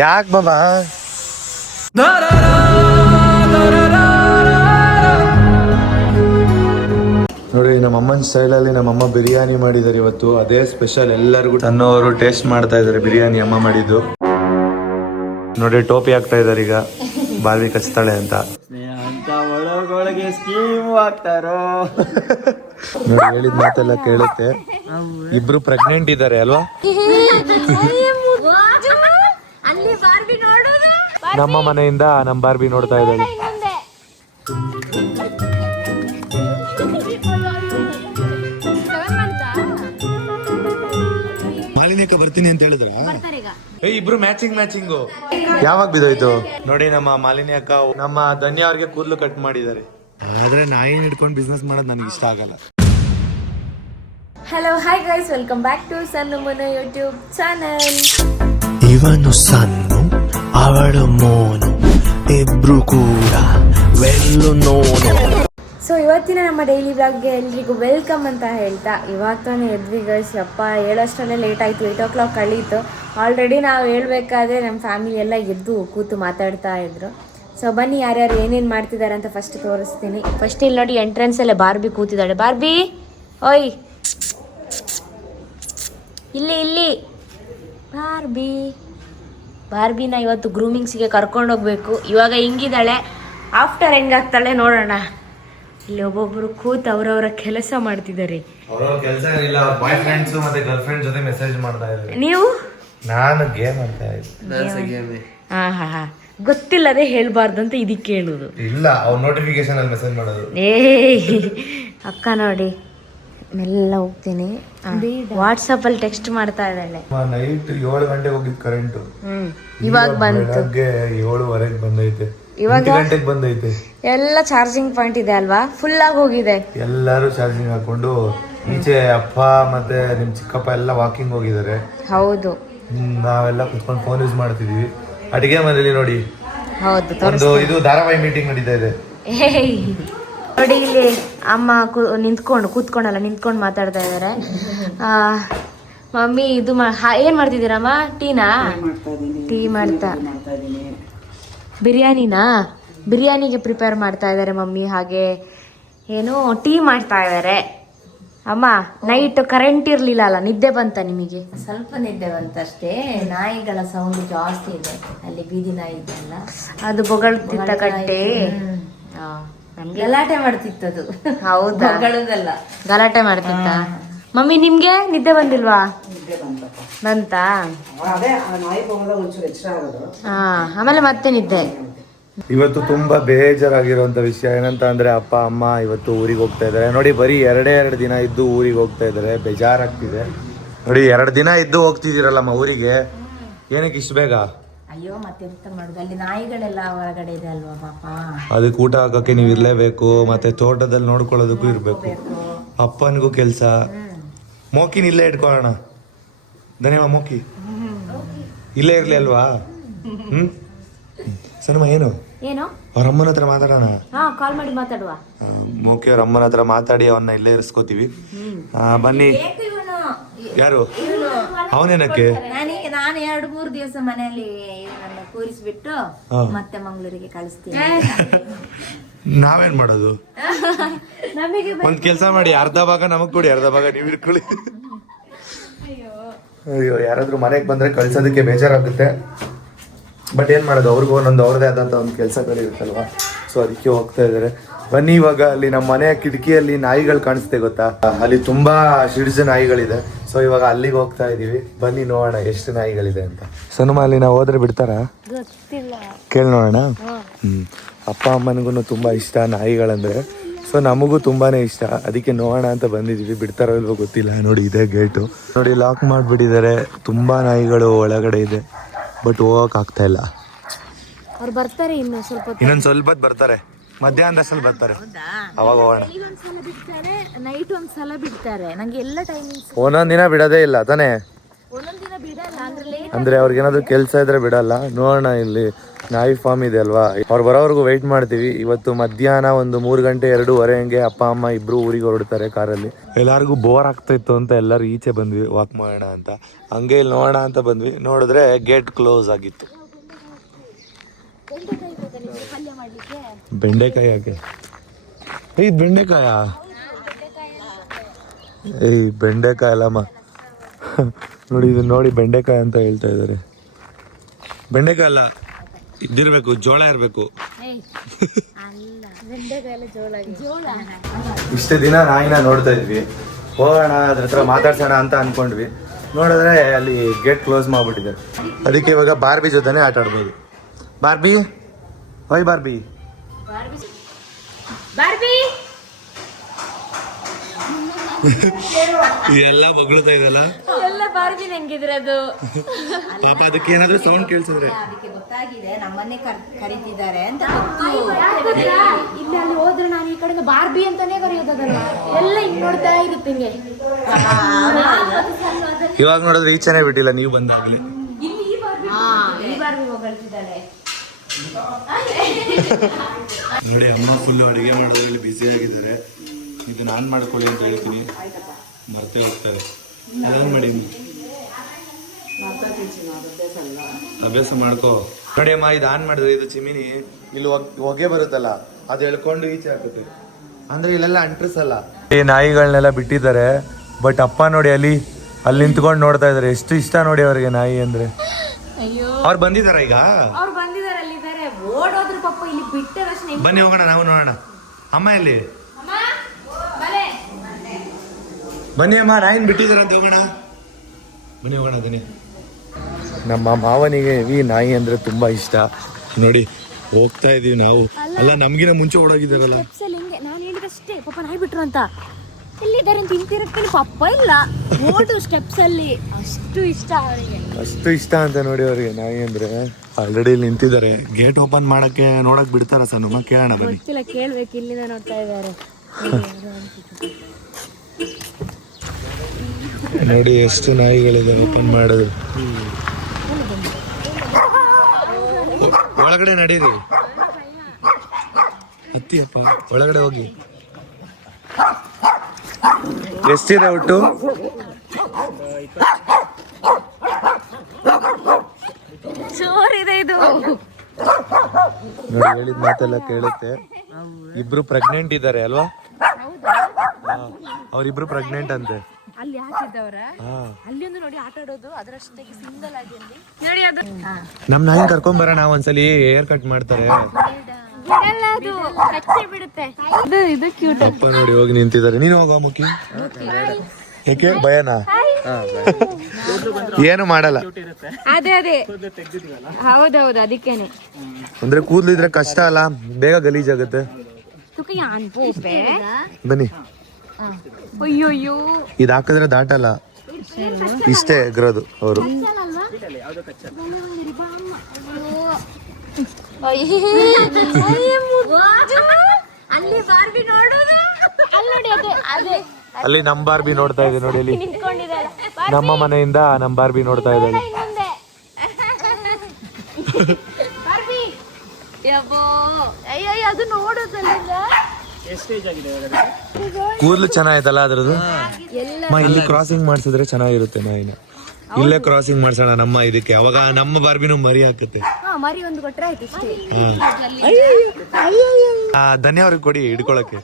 ಯಾಕೆ ಬಾಬಾ? ನೋಡಿ ನಮ್ಮ ಅಮ್ಮನ ಸ್ಟೈಲಲ್ಲಿ ನಮ್ಮಮ್ಮ ಬಿರಿಯಾನಿ ಮಾಡಿದ್ದಾರೆ ಇವತ್ತು. ಅದೇ ಸ್ಪೆಷಲ್. ಎಲ್ಲರಿಗೂ ತನ್ನವರು ಟೇಸ್ಟ್ ಮಾಡ್ತಾ ಇದ್ದಾರೆ ಬಿರಿಯಾನಿ ಅಮ್ಮ ಮಾಡಿದ್ದು. ನೋಡಿ ಟೋಪಿ ಹಾಕ್ತಾ ಇದ್ದಾರೆ ಈಗ, ಬಾರ್ಬಿ ಕಚ್ತಾಳೆ ಅಂತ. ಒಳಗೊಳಗೆ ಸ್ಕೀಮ್ ಹಾಕ್ತಾರೋ ನೋಡಿ ಹೇಳಿದ ಮಾತೆಲ್ಲ ಕೇಳುತ್ತೆ. ಇಬ್ರು ಪ್ರೆಗ್ನೆಂಟ್ ಇದ್ದಾರೆ ಅಲ್ವಾ? ನಮ್ಮ ಮನೆಯಿಂದ ನಮ್ಮ ಬಾರ್ಬಿ ನೋಡ್ತಾ ಇದ್ದಾಳೆ. ಮಾಲಿನ್ಯಕ್ಕೆ ಬರ್ತೀನಿ ಅಂತ ಹೇಳಿದ್ರ? ಇಬ್ರು ಮ್ಯಾಚಿಂಗು. ಯಾವಾಗ ಬಿದ್ದೋಯ್ತು ನೋಡಿ. ನಮ್ಮ ಮಾಲಿನ್ಯ ಅಕ್ಕ ನಮ್ಮ ಧನ್ಯ ಅವ್ರಿಗೆ ಕೂದಲು ಕಟ್ ಮಾಡಿದ್ದಾರೆ. ಆದ್ರೆ ನಾಯಿ ಹಿಡ್ಕೊಂಡು ಬಿಸ್ನೆಸ್ ಮಾಡೋದು ನನಗೆ ಇಷ್ಟ ಆಗಲ್ಲ. Hello hi guys, welcome back to Sannu Monu YouTube channel. ಇವನು ಸನ್ನು, ಅವಳು ಮೋನು, ಇಬ್ರು ಕೂಡ ವೆಲ್ಲು ನೋನು. ಸೊ ಇವತ್ತಿನ ನಮ್ಮ ಡೈಲಿ ಬ್ಲಾಗ್ಗೆ ಎಲ್ರಿಗೂ ವೆಲ್ಕಮ್ ಅಂತ ಹೇಳ್ತಾ, ಇವಾಗ ತಾನೇ ಎದ್ವಿ ಗೈಸ್. ಅಪ್ಪ ಹೇಳೋಷ್ಟರಲ್ಲೇ ಲೇಟ್ ಆಯಿತು, 8 o'clock ಕಳೀತು. ಆಲ್ರೆಡಿ ನಾವು ಹೇಳ್ಬೇಕಾದ್ರೆ ನಮ್ಮ ಫ್ಯಾಮಿಲಿ ಎಲ್ಲ ಎದ್ದು ಕೂತು ಮಾತಾಡ್ತಾ ಇದ್ರು. ಸೊ ಬನ್ನಿ ಯಾರ್ಯಾರು ಏನೇನು ಮಾಡ್ತಿದ್ದಾರೆ ಅಂತ ಫಸ್ಟ್ ತೋರಿಸ್ತೀನಿ. ಫಸ್ಟ್ ಇಲ್ಲಿ ನೋಡಿ ಎಂಟ್ರೆನ್ಸಲ್ಲೇ ಬಾರ್ಬಿ ಕೂತಿದ್ದಾಳೆ. ಬಾರ್ಬಿ ಓಯ್, ಇಲ್ಲಿ ಬಾರ್ಬಿನ ಇವತ್ತು ಗ್ರೂಮಿಂಗ್ಸಿಗೆ ಕರ್ಕೊಂಡೋಗ್ಬೇಕು. ಇವಾಗ ಹಿಂಗಿದ್ದಾಳೆ, ಆಫ್ಟರ್ ಹೆಂಗಾಗ್ತಾಳೆ ನೋಡೋಣ. ಇಲ್ಲಿ ಒಬ್ಬೊಬ್ರು ಕೂತ್ ಅವ್ರವ್ರ ಕೆಲಸ ಮಾಡ್ತಿದ್ದಾರೆ. ಕೆಲಸ ಇಲ್ಲ, ಬಾಯ್ ಫ್ರೆಂಡ್ಸ್ ಮತ್ತೆ ಗರ್ಲ್ ಫ್ರೆಂಡ್ ಜೊತೆ ಮೆಸೇಜ್ ಮಾಡ್ತಾ ಇದ್ದಾರೆ. ನೀವು? ನಾನು ಗೇಮ್ ಆಡ್ತಾ ಇದ್ದೆ. ಹಾ ಗೊತ್ತಿಲ್ಲದೆ ಹೇಳ್ಬಾರ್ದು ಅಂತ ಇದಕ್ಕೆ ಹೇಳುದು. ಇಲ್ಲ, ಅವ್ರ ನೋಟಿಫಿಕೇಶನ್ ಅಲ್ಲಿ ಮೆಸೇಜ್ ಮಾಡೋದು. ಅಕ್ಕ ನೋಡಿ ಮೆಲ್ಲ ಹೋಗ್ತೀನಿ. ವಾಟ್ಸಪ್ ಅಲ್ಲಿ ಟೆಕ್ಸ್ಟ್ ಮಾಡ್ತಾ ಇದ್ದಾಳೆ. ನೈಟ್ 7 ಗಂಟೆಗೆ ಹೋಗಿದ್ ಕರೆಂಟ್, ಇವಾಗ ಬಂತು. ಬೆಳಗ್ಗೆ 7:15 ಬಂದೈತೆ. ಇವಾಗ 8 ಗಂಟೆಗೆ ಬಂದೈತೆ. ಎಲ್ಲ ಚಾರ್ಜಿಂಗ್ ಪಾಯಿಂಟ್ ಇದೆ ಅಲ್ವಾ, ಫುಲ್ ಆಗಿ ಹೋಗಿದೆ. ಎಲ್ಲರೂ ಚಾರ್ಜಿಂಗ್ ಹಾಕೊಂಡು ಈಚೆ ಅಪ್ಪ ಮತ್ತೆ ನಿಮ್ ಚಿಕ್ಕಪ್ಪ ಎಲ್ಲ ವಾಕಿಂಗ್ ಹೋಗಿದ್ದಾರೆ. ಹೌದು, ನಾವೆಲ್ಲ ಕುತ್ಕೊಂಡು ಫೋನ್ ಯೂಸ್ ಮಾಡ್ತಿದೀವಿ. ಅಡಿಗೆ ಮನೇಲಿ ನೋಡಿ ಹೌದು, ಒಂದು ಇದು ಧಾರಾವಾಹಿ ಮೀಟಿಂಗ್ ನಡೀತಾ ಇದೆ. ನೋಡಿ ಇಲ್ಲಿ ಅಮ್ಮ ಕೂತ್ಕೊಂಡಲ್ಲ ನಿಂತ್ಕೊಂಡು ಮಾತಾಡ್ತಾ ಇದಾರೆ. ಮಮ್ಮಿ ಇದು ಏನ್ ಮಾಡ್ತಿದ್ದೀರಮ್ಮ? ಟೀ ಮಾಡ್ತಾ ಬಿರಿಯಾನಿಗೆ ಪ್ರಿಪೇರ್ ಮಾಡ್ತಾ ಇದ್ದಾರೆ ಮಮ್ಮಿ. ಹಾಗೆ ಏನು ಟೀ ಮಾಡ್ತಾ ಇದ್ದಾರೆ. ಅಮ್ಮ ನೈಟ್ ಕರೆಂಟ್ ಇರ್ಲಿಲ್ಲ ಅಲ್ಲ, ನಿದ್ದೆ ಬಂತ ನಿಮಗೆ? ಸ್ವಲ್ಪ ನಿದ್ದೆ ಬಂತಷ್ಟೇ. ನಾಯಿಗಳ ಸೌಂಡ್ ಜಾಸ್ತಿ ಇದೆ ಅಲ್ಲಿ, ಬೀದಿ ನಾಯಿ ಇದೆಲ್ಲ, ಅದು ಬೊಗಳ್ತಿತ್ತ ಕಟ್ಟೆ. ಗಲಾಟೆ ಮಾಡ್ತಿತ್ತದು. ಹೌದಾ? ಬೊಗಳುದಲ್ಲ, ಗಲಾಟೆ ಮಾಡ್ತಿತ್ತ. ಮಮ್ಮಿ ನಿಮ್ಗೆ ನಿದ್ದೆ ಬಂದಿಲ್ವಾ? ಬಂತ? ಆಮೇಲೆ ಮತ್ತೆ ನಿದ್ದೆ. ಇವತ್ತು ತುಂಬಾ ಬೇಜಾರಾಗಿರುವಂತ ವಿಷಯ ಏನಂತ ಅಂದ್ರೆ, ಅಪ್ಪ ಅಮ್ಮ ಇವತ್ತು ಊರಿಗೆ ಹೋಗ್ತಾ ಇದಾರೆ. ನೋಡಿ ಬರೀ 2 ದಿನ ಇದ್ದು ಊರಿಗೆ ಹೋಗ್ತಾ ಇದಾರೆ. ಬೇಜಾರಾಗ್ತಿದೆ ನೋಡಿ. 2 ದಿನ ಇದ್ದು ಹೋಗ್ತಿದ್ದೀರಲ್ಲಮ್ಮ ಊರಿಗೆ, ಏನಕ್ಕೆ ಇಷ್ಟ ಬೇಗ? ಅಯ್ಯೋ ಮತ್ತೆ ಎಂತ ಮಾಡುದು, ಅಲ್ಲಿ ನಾಯಿಗಳೆಲ್ಲ ಹೊರಗಡೆ ಇದೆ ಅಲ್ವಾ ಪಾಪ. ಅದಕ್ಕೆ ಊಟ ಹಾಕಕ್ಕೆ ನೀವು ಇರ್ಲೇಬೇಕು, ಮತ್ತೆ ತೋಟದಲ್ಲಿ ನೋಡ್ಕೊಳ್ಳೋದಕ್ಕೂ ಇರ್ಬೇಕು. ಅಪ್ಪನಿಗೂ ಕೆಲ್ಸ. ಮೋಕಿನ ಇಲ್ಲೇ ಇಟ್ಕೊಳ್ಳೋಣ. ಧನ್ಯವಾದ. ಮೋಕಿ ಇಲ್ಲೇ ಇರ್ಲಿ ಅಲ್ವಾ? ಸನ್ಮ ಏನು ಅವ್ರ ಅಮ್ಮನ ಹತ್ರ ಮಾತಾಡೋಣ. ಕಾಲ್ ಮಾಡಿ ಮಾತಾಡುವ. ಮೋಕಿ ಅವ್ರ ಅಮ್ಮನ ಹತ್ರ ಮಾತಾಡಿ ಅವನ್ನ ಇಲ್ಲೇ ಇರಿಸ್ಕೋತೀವಿ. ಬನ್ನಿ. ಯಾರು ಅವನೇನಕ್ಕೆ? ನಾನು 2-3 ದಿವಸ ಮನೆಯಲ್ಲಿ ಕೂರಿಸ್ಬಿಟ್ಟು ಮತ್ತೆ ಮಂಗಳೂರಿಗೆ ಕಳಿಸ್ತೀನಿ. ನಾವೇನ್ ಮಾಡೋದು? ಒಂದ್ ಕೆಲ್ಸ ಮಾಡಿ, ಅರ್ಧ ಭಾಗ ನಮಗ್ ಕೊಡಿ, ಅರ್ಧ ಭಾಗ ನೀವ್ ಇಟ್ಕೊಳ್ಳಿ. ಅಯ್ಯೋ, ಯಾರಾದ್ರೂ ಮನೆಗೆ ಬಂದ್ರೆ ಕಳ್ಸೋದಕ್ಕೆ ಬೇಜಾರಾಗುತ್ತೆ. ಬಟ್ ಏನ್ ಮಾಡೋದು, ಅವ್ರಿಗೂ ಅವ್ರದೇ ಆದಂತ ಒಂದು ಕೆಲಸಗಳಿರುತ್ತಲ್ವಾ. ಸೊ ಅದಕ್ಕೆ ಹೋಗ್ತಾ ಇದಾರೆ. ಬನ್ನಿ. ಇವಾಗ ಅಲ್ಲಿ ನಮ್ಮ ಮನೆಯ ಕಿಟಕಿಯಲ್ಲಿ ನಾಯಿಗಳು ಕಾಣಿಸ್ತೆ ಗೊತ್ತಾ? ಅಲ್ಲಿ ತುಂಬಾ ಸಿಡಿಜ ನಾಯಿಗಳಿದೆ. ಸೊ ಇವಾಗ ಅಲ್ಲಿಗೆ ಹೋಗ್ತಾ ಇದೀವಿ. ಬನ್ನಿ ನೋಡೋಣ ಎಷ್ಟು ನಾಯಿಗಳಿದೆ ಅಂತ. ಸನ್ಮ ಅಲ್ಲಿ ನಾವು ಹೋದ್ರೆ ಬಿಡ್ತಾರ? ಕೇಳಿ ನೋಡೋಣ. ಅಪ್ಪ ಅಮ್ಮನಿಗೂ ತುಂಬಾ ಇಷ್ಟ ನಾಯಿಗಳಂದ್ರೆ. ಸೊ ನಮಗೂ ತುಂಬಾನೇ ಇಷ್ಟ, ಅದಕ್ಕೆ ನೋಡೋಣ ಅಂತ ಬಂದಿದೀವಿ. ಬಿಡ್ತಾರೋ ಇಲ್ವೋ ಗೊತ್ತಿಲ್ಲ. ನೋಡಿ ಇದೆ ಗೇಟು, ನೋಡಿ ಲಾಕ್ ಮಾಡ್ಬಿಟ್ಟಿದ್ದಾರೆ. ತುಂಬಾ ನಾಯಿಗಳು ಒಳಗಡೆ ಇದೆ, ಬಟ್ ಹೋಗಕ್ ಆಗ್ತಾ ಇಲ್ಲ. ಅವ್ರು ಬರ್ತಾರೆ ಇನ್ನೊಂದ್ ಸ್ವಲ್ಪ ಬರ್ತಾರೆ. ಮಧ್ಯಾಹ್ನದಲ್ಲಿ ಬರ್ತಾರೆ, ಅವಾಗ ಹೋಗೋಣ. ನೈಟ್ ಒಂದ್ಸಲ ಬಿಡ್ತಾರೆ. ನಂಗೆ ಎಲ್ಲ ಟೈಮಿಂಗ್ಸ್ ಒಂದೊಂದ್ ದಿನ ಬಿಡೋದೇ ಇಲ್ಲ ತಾನೇ. ಒಂದೊಂದ್ ದಿನ ಬಿಡಲ್ಲ ಅಂದ್ರೆ ಅವ್ರಿಗೇನಾದ್ರು ಕೆಲಸ ಇದ್ರೆ ಬಿಡಲ್ಲ. ನೋಡೋಣ, ಇಲ್ಲಿ ನಾಯಿ ಫಾರ್ಮ್ ಇದೆ ಅಲ್ವಾ, ಅವ್ರು ಬರೋವರೆಗೂ ವೆಯ್ಟ್ ಮಾಡ್ತೀವಿ. ಇವತ್ತು ಮಧ್ಯಾಹ್ನ ಒಂದು 3 ಗಂಟೆ 2:30 ಹಂಗೆ ಅಪ್ಪ ಅಮ್ಮ ಇಬ್ರು ಊರಿಗೆ ಹೊರಡ್ತಾರೆ ಕಾರಲ್ಲಿ. ಎಲ್ಲಾರ್ಗು ಬೋರ್ ಆಗ್ತಾ ಇತ್ತು ಅಂತ ಎಲ್ಲರೂ ಈಚೆ ಬಂದ್ವಿ ವಾಕ್ ಮಾಡೋಣ ಅಂತ. ಹಂಗೆ ಇಲ್ಲಿ ನೋಡೋಣ ಅಂತ ಬಂದ್ವಿ. ನೋಡಿದ್ರೆ ಗೇಟ್ ಕ್ಲೋಸ್ ಆಗಿತ್ತು. ಬೆಂಡೆಕಾಯಿ ಯಾಕೆ? ಇದು ಬೆಂಡೆಕಾಯ? ಏಯ್ ಬೆಂಡೆಕಾಯಿ ಅಲ್ಲಮ್ಮ. ನೋಡಿ ಇದು ನೋಡಿ ಬೆಂಡೆಕಾಯಿ ಅಂತ ಹೇಳ್ತಾ ಇದ್ದಾರೆ. ಬೆಂಡೆಕಾಯಿ ಅಲ್ಲ, ಇದಿರ್ಬೇಕು, ಜೋಳ ಇರಬೇಕು. ಇಷ್ಟು ದಿನ ನಾಯಿನ ನೋಡ್ತಾ ಇದ್ವಿ, ಹೋಗೋಣ ಅದ್ರ ಹತ್ರ ಮಾತಾಡ್ಸೋಣ ಅಂತ ಅನ್ಕೊಂಡ್ವಿ. ನೋಡಿದ್ರೆ ಅಲ್ಲಿ ಗೇಟ್ ಕ್ಲೋಸ್ ಮಾಡ್ಬಿಟ್ಟಿದ್ದಾರೆ. ಅದಕ್ಕೆ ಇವಾಗ ಬಾರ್ಬಿ ಜೊತೆನೆ ಆಟ ಆಡ್ಬೋದು. ಬಾರ್ಬಿ, ಓಯ್ ಬಾರ್ಬಿ. ಎಲ್ಲ ಬಗ್ಳುತ್ತಾ ಇದಲ್ಲ, ಎಲ್ಲ ಬಾರ್ಬಿ ನಂಗಿದ್ರದು. ಪಾಪ ಅದಕ್ಕೆ ಏನಾದ್ರೂ ಸೌಂಡ್ ಕೇಳಿಸಿದ್ರೆ ಅದಕ್ಕೆ ಗೊತ್ತಾಗಿದೆ ನಮ್ಮನ್ನೇ ಕರೀತಿದ್ದಾರೆ ಅಂತ. ಇಲ್ಲಿ ಅಲ್ಲಿ ಹೋದ್ರೆ ನಾನು ಈ ಕಡೆಯಿಂದ ಬಾರ್ಬಿ ಅಂತಾನೆ ಕರೆಯೋದಲ್ಲ, ಎಲ್ಲ ಹಿಂಗ್ ನೋಡ್ತಾ ಇರುತ್ತೆ ಹಿಂಗೆ. ಇವಾಗ ನೋಡಿದ್ರೆ ಈಚೆನೆ ಬಿಟ್ಟಿಲ್ಲ ನೀವು ಬಂದಾಗ್ಲಿ. ಈ ಬಾರ್ಬಿ ಹೊಗಳ್ತಿದ್ದಾಳೆ. ನೋಡಿ ಅಮ್ಮ ಫುಲ್ ಅಡುಗೆ ಮಾಡೋದ್ರಲ್ಲಿ ಬ್ಯುಸಿ ಆಗಿದ್ದಾರೆ. ಇದನ್ನ ಆನ್ ಮಾಡ್ಕೊಳ್ಳಿ ಅಂತ ಹೇಳ್ತೀನಿ, ಮರ್ತೇ ಹೋಗ್ತಾರೆ. ಏನ್ ಮಾಡಿ ಅಭ್ಯಾಸ ಮಾಡ್ಕೋ. ನೋಡಿ ಅಮ್ಮ, ಇದು ಆನ್ ಮಾಡಿದ್ರೆ ಇದು ಚಿಮಿನಿ ಇಲ್ಲಿ ಹೊಗೆ ಬರುತ್ತಲ್ಲ, ಅದು ಎಳ್ಕೊಂಡು ಈಚೆ ಹಾಕುತ್ತೆ. ಅಂದ್ರೆ ಇಲ್ಲೆಲ್ಲ ಅಂಟ್ರಿಸಲ್ಲ. ಈ ನಾಯಿಗಳನ್ನೆಲ್ಲ ಬಿಟ್ಟಿದ್ದಾರೆ. ಬಟ್ ಅಪ್ಪ ನೋಡಿ ಅಲ್ಲಿ ನಿಂತ್ಕೊಂಡು ನೋಡ್ತಾ ಇದಾರೆ. ಎಷ್ಟು ಇಷ್ಟ ನೋಡಿ ಅವ್ರಿಗೆ ನಾಯಿ ಅಂದ್ರೆ. ಅವ್ರು ಬಂದಿದಾರ ಈಗ? ಅವ್ರು ಬಂದಿದ್ದಾರೆ, ಅಲ್ಲಿದ್ದಾರೆ, ಓಡೋದ್ರು ಪಾಪ. ಇಲ್ಲಿ ಬಿಟ್ಟೆ ಅಷ್ಟೇ. ಬನ್ನಿ ಹೋಗೋಣ, ನಾವು ನೋಡೋಣ. ಅಮ್ಮ ಎಲ್ಲಿ? ಬನ್ನಿ ಅಮ್ಮ, ನಾಯಿನ್ ಬಿಟ್ಟಿದಾರ ಅಂತ ಹೋಗೋಣ. ಬನ್ನಿ ಹೋಗೋಣ. ಅದನ್ನೇ ನಮ್ಮ ಮಾವನಿಗೆ ಈ ನಾಯಿ ಅಂದ್ರೆ ತುಂಬಾ ಇಷ್ಟ. ನೋಡಿ ಹೋಗ್ತಾ ಇದೀವಿ ನಾವು. ಅಲ್ಲ ನಮ್ಗಿನ ಮುಂಚೆ ಓಡೋಗಿದಾರಲ್ಲ. ನಾನು ಹೇಳಿದಷ್ಟೇ ಪಾಪ ನಾಯಿ ಬಿಟ್ರು ಅಂತ. ಎಲ್ಲಿದ್ದಾರೆ ಅಂತ ಹಿಂತಿರುಗ್ತೀನಿ, ಪಪ್ಪ ಇಲ್ಲ, ಓಡು ಸ್ಟೆಪ್ಸ್ ಅಲ್ಲಿ. ಅಷ್ಟು ಇಷ್ಟ ಅವರಿಗೆ, ಅಷ್ಟು ಇಷ್ಟ ಅಂತ ನೋಡಿ ಅವ್ರಿಗೆ ನಾಯಿ ಅಂದ್ರೆ. ಆಲ್ರೆಡಿ ನಿಂತಿದ್ದಾರೆ. ಗೇಟ್ ಓಪನ್ ಮಾಡಕ್ಕೆ ನೋಡಕ್ ಬಿಡ್ತಾರ ಸಣ್ಣ? ಕೇಳೋಣ ಬನ್ನಿ. ಗೊತ್ತಿಲ್ಲ, ಕೇಳ್ಬೇಕು. ಇಲ್ಲಿಂದ ನೋಡ್ತಾ ಇದ್ದಾರೆ. ನೋಡಿ ಎಷ್ಟು ನಾಯಿಗಳಿದೆ ಓಪನ್ ಮಾಡೋದು. ಒಳಗಡೆ ನಡೀರಿ, ಹತ್ತಿಯಪ್ಪ ಒಳಗಡೆ ಹೋಗಿ. ಎಷ್ಟಿದೆ ಒಟ್ಟು? ಜೋರಿದೆ ಇದು. ನೋಡಿ ಹೇಳಿದ ಮಾತೆಲ್ಲ ಕೇಳುತ್ತೆ. ಇಬ್ರು ಪ್ರೆಗ್ನೆಂಟ್ ಇದ್ದಾರೆ ಅಲ್ವಾ? ಅವ್ರಿಬ್ರು ಪ್ರೆಗ್ನೆಂಟ್ ಅಂತೆ. ಅಲ್ಲಿ ಹಾಕಿದ್ದವ್ರ ಅಲ್ಲಿ ಒಂದು ನೋಡಿ ಆಟ ಆಡೋದು, ಅದರಷ್ಟೇ ಸಿಂಗಲ್ ಆಗಿ ನೋಡಿ. ಅದು ನಮ್ ನಾಯಿ ಕರ್ಕೊಂಡ್ ಬರೋಣ ಒಂದ್ಸಲಿ. ಹೇರ್ ಕಟ್ ಮಾಡ್ತಾರೆ, ಅದು ಕಚ್ಚಿ ಬಿಡುತ್ತೆ. ಇದು ಕ್ಯೂಟ್. ಅಪ್ಪ ನೋಡಿ ಹೋಗಿ ನಿಂತಿದ್ದಾರೆ. ನೀನು ಹೋಗೋ ಮುಖಿ. ಯಾಕೆ ಭಯನಾ? ಏನು ಮಾಡಲ್ಲ. ಅದೇ ಹೌದೌದು, ಅದಕ್ಕೇನೆ. ಅಂದ್ರೆ ಕೂದ್ಲಿದ್ರೆ ಕಷ್ಟ ಅಲ್ಲ, ಬೇಗ ಗಲೀಜಾಗುತ್ತೆ. ಬನ್ನಿ. ಅಯ್ಯೋಯ್ಯೋ, ಇದು ಹಾಕಿದ್ರೆ ದಾಟಲ್ಲ. ಇಷ್ಟೇ ಎಗ್ರೋದು ಅವರು. ಅಲ್ಲಿ ಬಾರ್ಬಿ ನೋಡೋದು, ಅಲ್ಲಿ ನೋಡಿ. ಅದೇ ಅಲ್ಲಿ ನಮ್ ಬಾರ್ಬಿ ನೋಡ್ತಾ ಇದೆ ನೋಡಿ. ಅಲ್ಲಿ ನಮ್ಮ ಮನೆಯಿಂದ ನಮ್ ಬಾರ್ಬಿ ನೋಡ್ತಾ ಇದ್ದಾಳೆ. ಅದು ನೋಡೋದಲ್ಲ. ಕೂದ್ಲು ಚೆನ್ನಾಯ್ತಲ್ಲ ಅದ್ರದ್ದು. ಇಲ್ಲಿ ಕ್ರಾಸಿಂಗ್ ಮಾಡ್ಸಿದ್ರೆ ಚೆನ್ನಾಗಿರುತ್ತೆ ನಾಯಿನ. ಇಲ್ಲೇ ಕ್ರಾಸಿಂಗ್ ಮಾಡ್ಸೋಣ ನಮ್ಮ ಇದಕ್ಕೆ. ಅವಾಗ ನಮ್ಮ ಬಾರ್ಬಿನೂ ಮರಿ ಹಾಕುತ್ತೆ. ಮರಿ ಒಂದು ಕೊಟ್ರೆ ಆಯ್ತು ಅಷ್ಟೇ. ಧನ್ಯ ಅವ್ರಿಗೆ ಕೊಡಿ ಹಿಡ್ಕೊಳಕ್ಕೆ.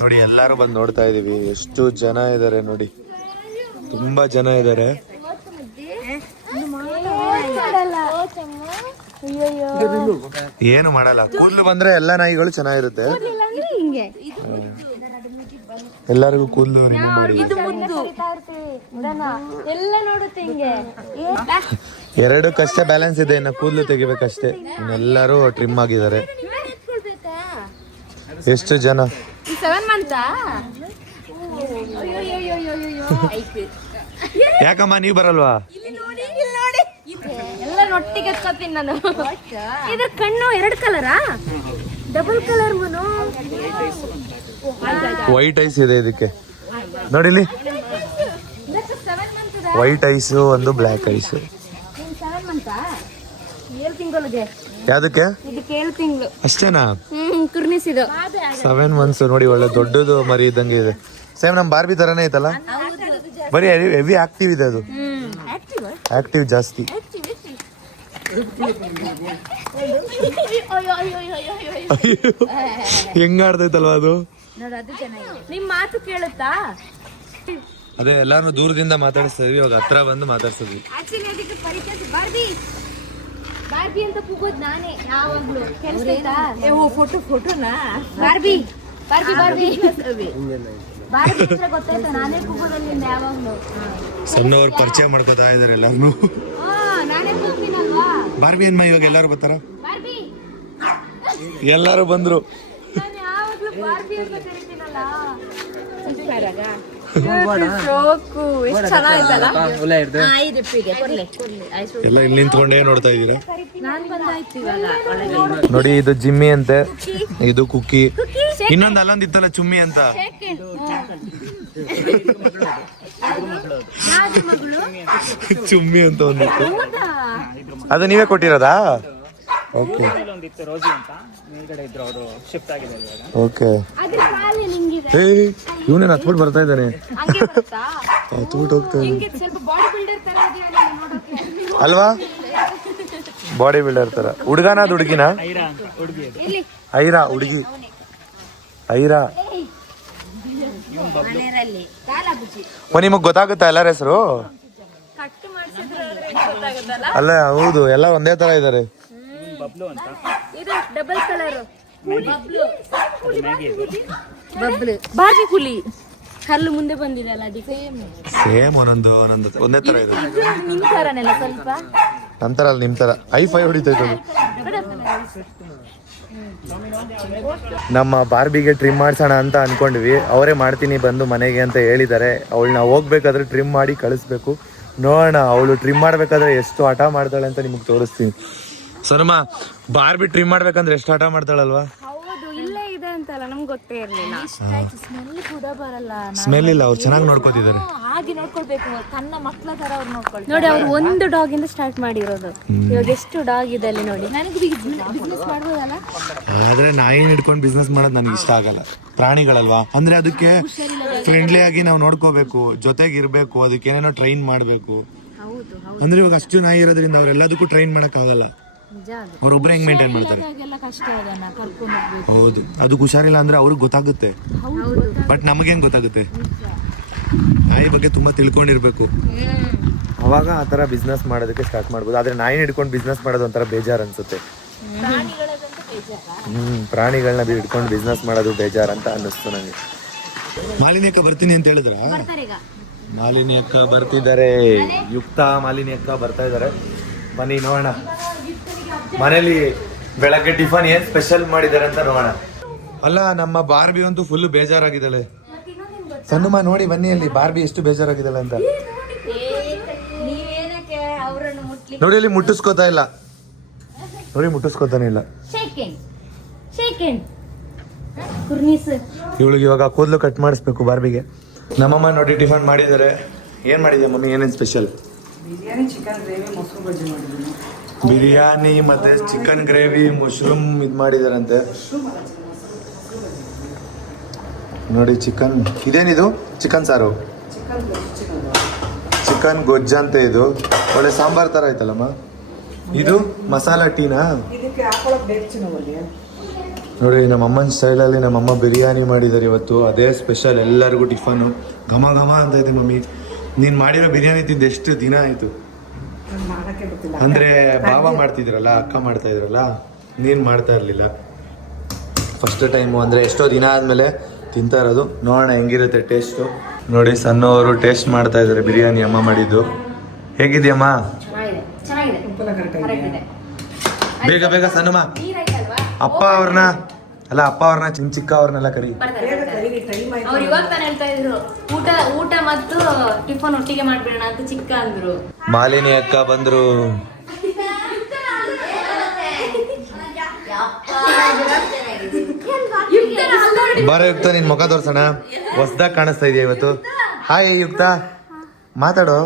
ನೋಡಿ ಎಲ್ಲಾರು ಬಂದು ನೋಡ್ತಾ ಇದೀವಿ. ಎಷ್ಟು ಜನ ಇದಾರೆ ನೋಡಿ, ತುಂಬಾ ಜನ ಇದಾರೆ. ಏನು ಮಾಡಲ್ಲ. ಕೂದ್ಲು ಬಂದ್ರೆ ಎಲ್ಲಾ ನಾಯಿಗಳು ಚೆನ್ನಾಗಿರುತ್ತೆ. ಎಲ್ಲರಿಗೂ ಕೂದ್ಲು ಮಾಡಿ. ಎರಡಕ್ಕಷ್ಟೇ ಬ್ಯಾಲೆನ್ಸ್ ಇದೆ, ಇನ್ನು ಕೂದ್ಲು ತೆಗಿಬೇಕಷ್ಟೇ. ಎಲ್ಲರೂ ಟ್ರಿಮ್ ಆಗಿದ್ದಾರೆ. ಎಷ್ಟು ಜನ? 7 months. ಯಾಕಮ್ಮ ನೀವ್ ಬರಲ್ವಾ? ಎಲ್ಲ ನೊಟ್ಟಿಗೆ ಎತ್ಕೊತೀನಿ ನಾನು. ಇದ್ರ ಕಣ್ಣು 2 ಕಲರಾ? ಡಬಲ್ ಕಲರ್ ಮನು. ವೈಟ್ ಐಸ್ ಇದೆ ಇದಕ್ಕೆ ನೋಡಿಲಿ. ವೈಟ್ ಐಸ್ ಒಂದು ಬ್ಲ್ಯಾಕ್ ಐಸ್. 7 months 7 ತಿಂಗಳಿಗೆ. ಯಾವ್ದಕ್ಕೆ? ಇದಕ್ಕೆ 7 ತಿಂಗಳು ಅಷ್ಟೇನಾ? ಕುರ್ನಿಸಿದು 7 months ನೋಡಿ. ಒಳ್ಳೆ ದೊಡ್ಡದು ಮರಿ ಇದ್ದಂಗೆ ಇದೆ. ಸೇಮ್ ನಮ್ ಬಾರ್ಬಿ ತರಾನೇ ಐತಲ್ಲ. ಬರೀ ಹೆವಿ ಆಕ್ಟಿವ್ ಇದೆ ಅದು. ಆಕ್ಟಿವ್ ಜಾಸ್ತಿ. ಹೆಂಗ್ ಆಡ್ತೈತಲ್ವಾ ಅದು. ನಿಮ್ ಮಾತು ಕೇಳುತ್ತಾ? ಅದೇ ಎಲ್ಲಾರು ದೂರದಿಂದ ಮಾತಾಡಿಸ್ತೀವಿ, ಇವಾಗ ಹತ್ರ ಬಂದು ಮಾತಾಡ್ಸಿದ್ವಿ. ಆಕ್ಚುಲಿ ಅದಕ್ಕೆ ಪರಿಚಯ ಬಾರ್ಬಿ ಬಾರ್ಬಿ ಅಂತ ಕೂಗೋದು ನಾನೇ ಯಾವಾಗ್ಲೂ. ಕೇಳಿಸ್ತಾ? ಫೋಟೋನಾ ಬಾರ್ಬಿ ಬಾರ್ಬಿ ಬಾರ್ಬಿ ಬಾರ್ಬಿ ಹತ್ರ ಗೊತ್ತಾಯ್ತಾ? ನಾನೇ ಕೂಗೋದಲ್ಲಿಂದ ಯಾವಾಗ್ಲೂ. ಸಣ್ಣವ್ರು ಪರಿಚಯ ಮಾಡ್ಕೋತಾ ಇದಾರೆ ಎಲ್ಲಾರು. ನಾನೇ ಕೂಗ್ತೀನಲ್ವಾ ಬಾರ್ಬಿ ಅನ್ಮ ಇವಾಗ ಎಲ್ಲಾರು ಬರ್ತಾರ, ಬಾರ್ಬಿ. ಎಲ್ಲಾರು ಬಂದ್ರು. ನಾನು ಯಾವಾಗ್ಲೂ ಬಾರ್ಬಿ ಅಂತ ಕರಿತೀನಲ್ಲ. ಎಲ್ಲ ಇಲ್ಲಿ ನಿಂತ್ಕೊಂಡೇ ನೋಡ್ತಾ ಇದೀರ ನೋಡಿ. ಇದು ಜಿಮ್ಮಿ ಅಂತೆ, ಇದು ಕುಕ್ಕಿ, ಇನ್ನೊಂದು ಅಲ್ಲೊಂದು ಇತ್ತಲ್ಲ ಚುಮ್ಮಿ ಅಂತ. ಚುಮ್ಮಿ ಅಂತ ಒಂದಿತ್ತು, ಅದು ನೀವೇ ಕೊಟ್ಟಿರೋದಾ? Okay okay. ಇವನೇನು ಹತ್ಬಿಟ್ಟು ಬರ್ತಾ ಇದ್ದಾನೆ, ಹತ್ಬಿಟ್ಟು ಹೋಗ್ತಾ ಅಲ್ವಾ? ಬಾಡಿ ಬಿಲ್ಡರ್ ತರ. ಹುಡುಗನ ಅದು ಹುಡುಗಿನ? ಐರಾ ಹುಡುಗಿ, ಐರಾ. ನಿಮಗ್ ಗೊತ್ತಾಗುತ್ತಾ ಎಲ್ಲರ ಹೆಸರು? ಅಲ್ಲ ಹೌದು, ಎಲ್ಲ ಒಂದೇ ತರ ಇದಾರೆ. ಡಬಲ್ ಕಲರ್ ಬಾರ್ಬಿ ಹುಲಿ ಹಲ್ಲು ಮುಂದೆ ಬಂದಿದೆ ಅಲ್ಲ, ಅದಕ್ಕೆ ಸೇಮ್ ಒಂದೊಂದು ಒಂದೇ ತರ ಇದೆ. ನಿಮ್ ತರನೆಲ್ಲ ಸ್ವಲ್ಪ ನಂತರ ಅಲ್ಲ ನಿಮ್ ತರ ಐ5 ಹೊಡಿತೈತೆ. ನಮ್ಮ ಬಾರ್ಬಿಗೆ ಟ್ರಿಮ್ ಮಾಡ್ಸೋಣ ಅಂತ ಅನ್ಕೊಂಡ್ವಿ. ಅವರೇ ಮಾಡ್ತೀನಿ ಬಂದು ಮನೆಗೆ ಅಂತ ಹೇಳಿದ್ದಾರೆ. ಅವಳನ್ನ ಹೋಗ್ಬೇಕಾದ್ರೆ ಟ್ರಿಮ್ ಮಾಡಿ ಕಳಿಸ್ಬೇಕು. ನೋಡೋಣ, ಅವಳು ಟ್ರಿಮ್ ಮಾಡ್ಬೇಕಾದ್ರೆ ಎಷ್ಟು ಹಠ ಮಾಡ್ತಾಳೆ ಅಂತ ನಿಮ್ಗೆ ತೋರಿಸ್ತೀನಿ. ಸನಮ, ಬಾರ್ಬಿ ಟ್ರಿಮ್ ಮಾಡ್ಬೇಕಂದ್ರೆ ಎಷ್ಟು ಹಠ ಮಾಡ್ತಾಳಲ್ವಾ? ಹೌದು, ಇಲ್ಲೇ ಇದೆ ಅಂತಲ್ಲ ನಮ್ಗೆ ಗೊತ್ತೇ ಇರ್ಲಿಲ್ಲ. ಸ್ಮೆಲ್ ಕೂಡ ಬರಲ್ಲ. ಸ್ಮೆಲ್ ಇಲ್ಲ, ಅವ್ರು ಚೆನ್ನಾಗಿ ನೋಡ್ಕೋತಿದ್ದಾರೆ. ಹಾಗೆ ನೋಡ್ಕೊಳ್ಬೇಕು, ತನ್ನ ಮಕ್ಳ ತರ ಅವ್ರು ನೋಡ್ಕೊಳ್ತಾರೆ. ನೋಡಿ, ಅವ್ರು ಒಂದು ಡಾಗ್ ಇಂದ ಸ್ಟಾರ್ಟ್ ಮಾಡಿರೋದು. ಇವಾಗ ಎಷ್ಟು ಡಾಗ್ ಇದೆ ಅಲ್ಲಿ ನೋಡಿ. ನನಗೆ ಬಿಸ್ನೆಸ್ ಮಾಡ್ಬೋದಲ್ಲ, ಆದ್ರೆ ನಾಯಿ ಹಿಡ್ಕೊಂಡು ಬಿಸ್ನೆಸ್ ಮಾಡೋದು ನನಗೆ ಇಷ್ಟ ಆಗಲ್ಲ. ಪ್ರಾಣಿಗಳಲ್ವಾ, ಅಂದ್ರೆ ಅದಕ್ಕೆ ಫ್ರೆಂಡ್ಲಿ ಆಗಿ ನಾವು ನೋಡ್ಕೋಬೇಕು, ಜೊತೆಗೆ ಇರ್ಬೇಕು, ಅದಕ್ಕೆ ಏನೇನೋ ಟ್ರೈನ್ ಮಾಡ್ಬೇಕು. ಅಂದ್ರೆ ಇವಾಗ ಅಷ್ಟು ನಾಯಿ ಇರೋದ್ರಿಂದ ಅವ್ರೆಲ್ಲದಕ್ಕೂ ಟ್ರೈನ್ ಮಾಡಕ್ ಆಗಲ್ಲ. ಅವ್ರೊಬ್ರು ಹೆಂಗ್ ಮೇಂಟೈನ್ ಮಾಡ್ತಾರೆ? ಹೌದು, ಅದಕ್ಕೆ ಹುಷಾರಿಲ್ಲ ಅಂದ್ರೆ ಅವ್ರಿಗೆ ಗೊತ್ತಾಗುತ್ತೆ, ಬಟ್ ನಮಗೆ ಹೆಂಗ್ ಗೊತ್ತಾಗುತ್ತೆ? ನಾಯಿ ಬಗ್ಗೆ ತುಂಬಾ ತಿಳ್ಕೊಂಡಿರ್ಬೇಕು, ಅವಾಗ ಆ ತರ ಬಿಸ್ನೆಸ್ ಮಾಡೋದಕ್ಕೆ ಸ್ಟಾರ್ಟ್ ಮಾಡ್ಬೋದು. ಆದ್ರೆ ನಾಯಿ ಹಿಡ್ಕೊಂಡು ಬಿಸ್ನೆಸ್ ಮಾಡೋದು ಒಂಥರ ಬೇಜಾರ್ ಅನ್ಸುತ್ತೆ. ಪ್ರಾಣಿಗಳನ್ನ ಹಿಡ್ಕೊಂಡು ಬಿಸ್ನೆಸ್ ಮಾಡೋದು ಬೇಜಾರ್ ಅಂತ ಅನ್ನಿಸ್ತು ನನಗೆ. ಮಾಲಿನಿ ಅಕ್ಕ ಬರ್ತೀನಿ ಅಂತ ಹೇಳಿದ್ರ? ಮಾಲಿನಿ ಅಕ್ಕ ಬರ್ತಿದ್ದಾರೆ, ಯುಕ್ತ ಮಾಲಿನಿ ಅಕ್ಕ ಬರ್ತಾ ಇದಾರೆ. ಬನ್ನಿ ನೋಡೋಣ ಮನೇಲಿ ಬೆಳಗ್ಗೆ ಟಿಫನ್ ಏನ್ ಸ್ಪೆಷಲ್ ಮಾಡಿದ್ದಾರೆ ಅಂತ ನೋಡೋಣ. ಅಲ್ಲ, ನಮ್ಮ ಬಾರ್ಬಿ ಅಂತೂ ಫುಲ್ ಬೇಜಾರಾಗಿದ್ದಾಳೆ. ಸಣ್ಣಮ್ಮ ನೋಡಿ ಬನ್ನಿ ಅಲ್ಲಿ ಬಾರ್ಬಿ ಎಷ್ಟು ಬೇಜಾರಾಗಿದ್ದಾಳೆ ಅಂತ ನೋಡಿ. ಅಲ್ಲಿ ಮುಟ್ಟಿಸ್ಕೋತಾ ಇಲ್ಲ ನೋಡಿ, ಮುಟ್ಟಿಸ್ಕೋತಾನೆ ಇಲ್ಲ. ಇವಳಿಗೆ ಇವಾಗ ಕೂದಲು ಕಟ್ ಮಾಡಿಸ್ಬೇಕು ಬಾರ್ಬಿಗೆ. ನಮ್ಮಮ್ಮ ನೋಡಿ ಟಿಫನ್ ಮಾಡಿದ್ದಾರೆ. ಏನ್ ಮಾಡಿದೆ ಮಮ್ಮಿ? ಏನೇನ್ ಸ್ಪೆಷಲ್? ಬಿರಿಯಾನಿ ಮತ್ತೆ ಚಿಕನ್ ಗ್ರೇವಿ, ಮಶ್ರೂಮ್ ಇದ್ ಮಾಡಿದಾರಂತೆ ನೋಡಿ. ಚಿಕನ್ ಇದೇನಿದು? ಚಿಕನ್ ಸಾರು, ಚಿಕನ್ ಗೊಜ್ಜಂತೆ. ಇದು ಒಳ್ಳೆ ಸಾಂಬಾರ್ ತರ ಐತಲ್ಲಮ್ಮ. ಇದು ಮಸಾಲಾ ಟೀನಾ? ನೋಡಿ, ನಮ್ಮ ಅಮ್ಮನ ಸ್ಟೈಲಲ್ಲಿ ನಮ್ಮಮ್ಮ ಬಿರಿಯಾನಿ ಮಾಡಿದ್ದಾರೆ ಇವತ್ತು. ಅದೇ ಸ್ಪೆಷಲ್ ಎಲ್ಲರಿಗೂ ಟಿಫನು. ಘಮ ಘಮ ಅಂತ ಇದೆ. ಮಮ್ಮಿ, ನೀನ್ ಮಾಡಿರೋ ಬಿರಿಯಾನಿ ತಿಂದು ಎಷ್ಟು ದಿನ ಆಯ್ತು? ಅಂದ್ರೆ ಬಾಬಾ ಮಾಡ್ತಿದ್ರಲ್ಲ, ಅಕ್ಕ ಮಾಡ್ತಾ ಇದ್ರಲ್ಲ, ನೀನ್ ಮಾಡ್ತಾ ಇರ್ಲಿಲ್ಲ. ಫಸ್ಟ್ ಟೈಮು, ಅಂದ್ರೆ ಎಷ್ಟೋ ದಿನ ಆದ್ಮೇಲೆ ತಿಂತಾ ಇರೋದು. ನೋಡೋಣ ಹೆಂಗಿರುತ್ತೆ ಟೇಸ್ಟು. ನೋಡಿ, ಸಣ್ಣವರು ಟೇಸ್ಟ್ ಮಾಡ್ತಾ ಇದ್ದಾರೆ ಬಿರಿಯಾನಿ ಅಮ್ಮ ಮಾಡಿದ್ದು. ಹೇಗಿದೆಯಮ್ಮ? ಬೇಗ ಬೇಗ ಸಣ್ಣಮ್ಮ. ಅಪ್ಪ ಅವ್ರನ್ನ ಚಿಕ್ಕ ಅವ್ರನ್ನೆಲ್ಲ ಕರಿ. ಅವ್ರು ಇವಾಗ ತಾನೇ ಹೇಳ್ತಾ ಇದ್ರು, ಊಟ ಮತ್ತು ಟಿಫನ್ ಒಟ್ಟಿಗೆ ಮಾಡ್ಬಿಡೋಣ ಅಂತ ಚಿಕ್ಕ ಅಂದ್ರು. ಮಾಲಿನಿ ಅಕ್ಕ ಬಂದ್ರು. ಬಾರ ಯುಕ್ತ, ನಿನ್ ಮುಖ ತೋರ್ಸೋಣ. ಹೊಸ್ದಾಗ್ ಕಾಣಿಸ್ತಾ ಇದೆಯಾ ಇವತ್ತು? ಹಾಯ್ ಯುಕ್ತ, ಮಾತಾಡೋ.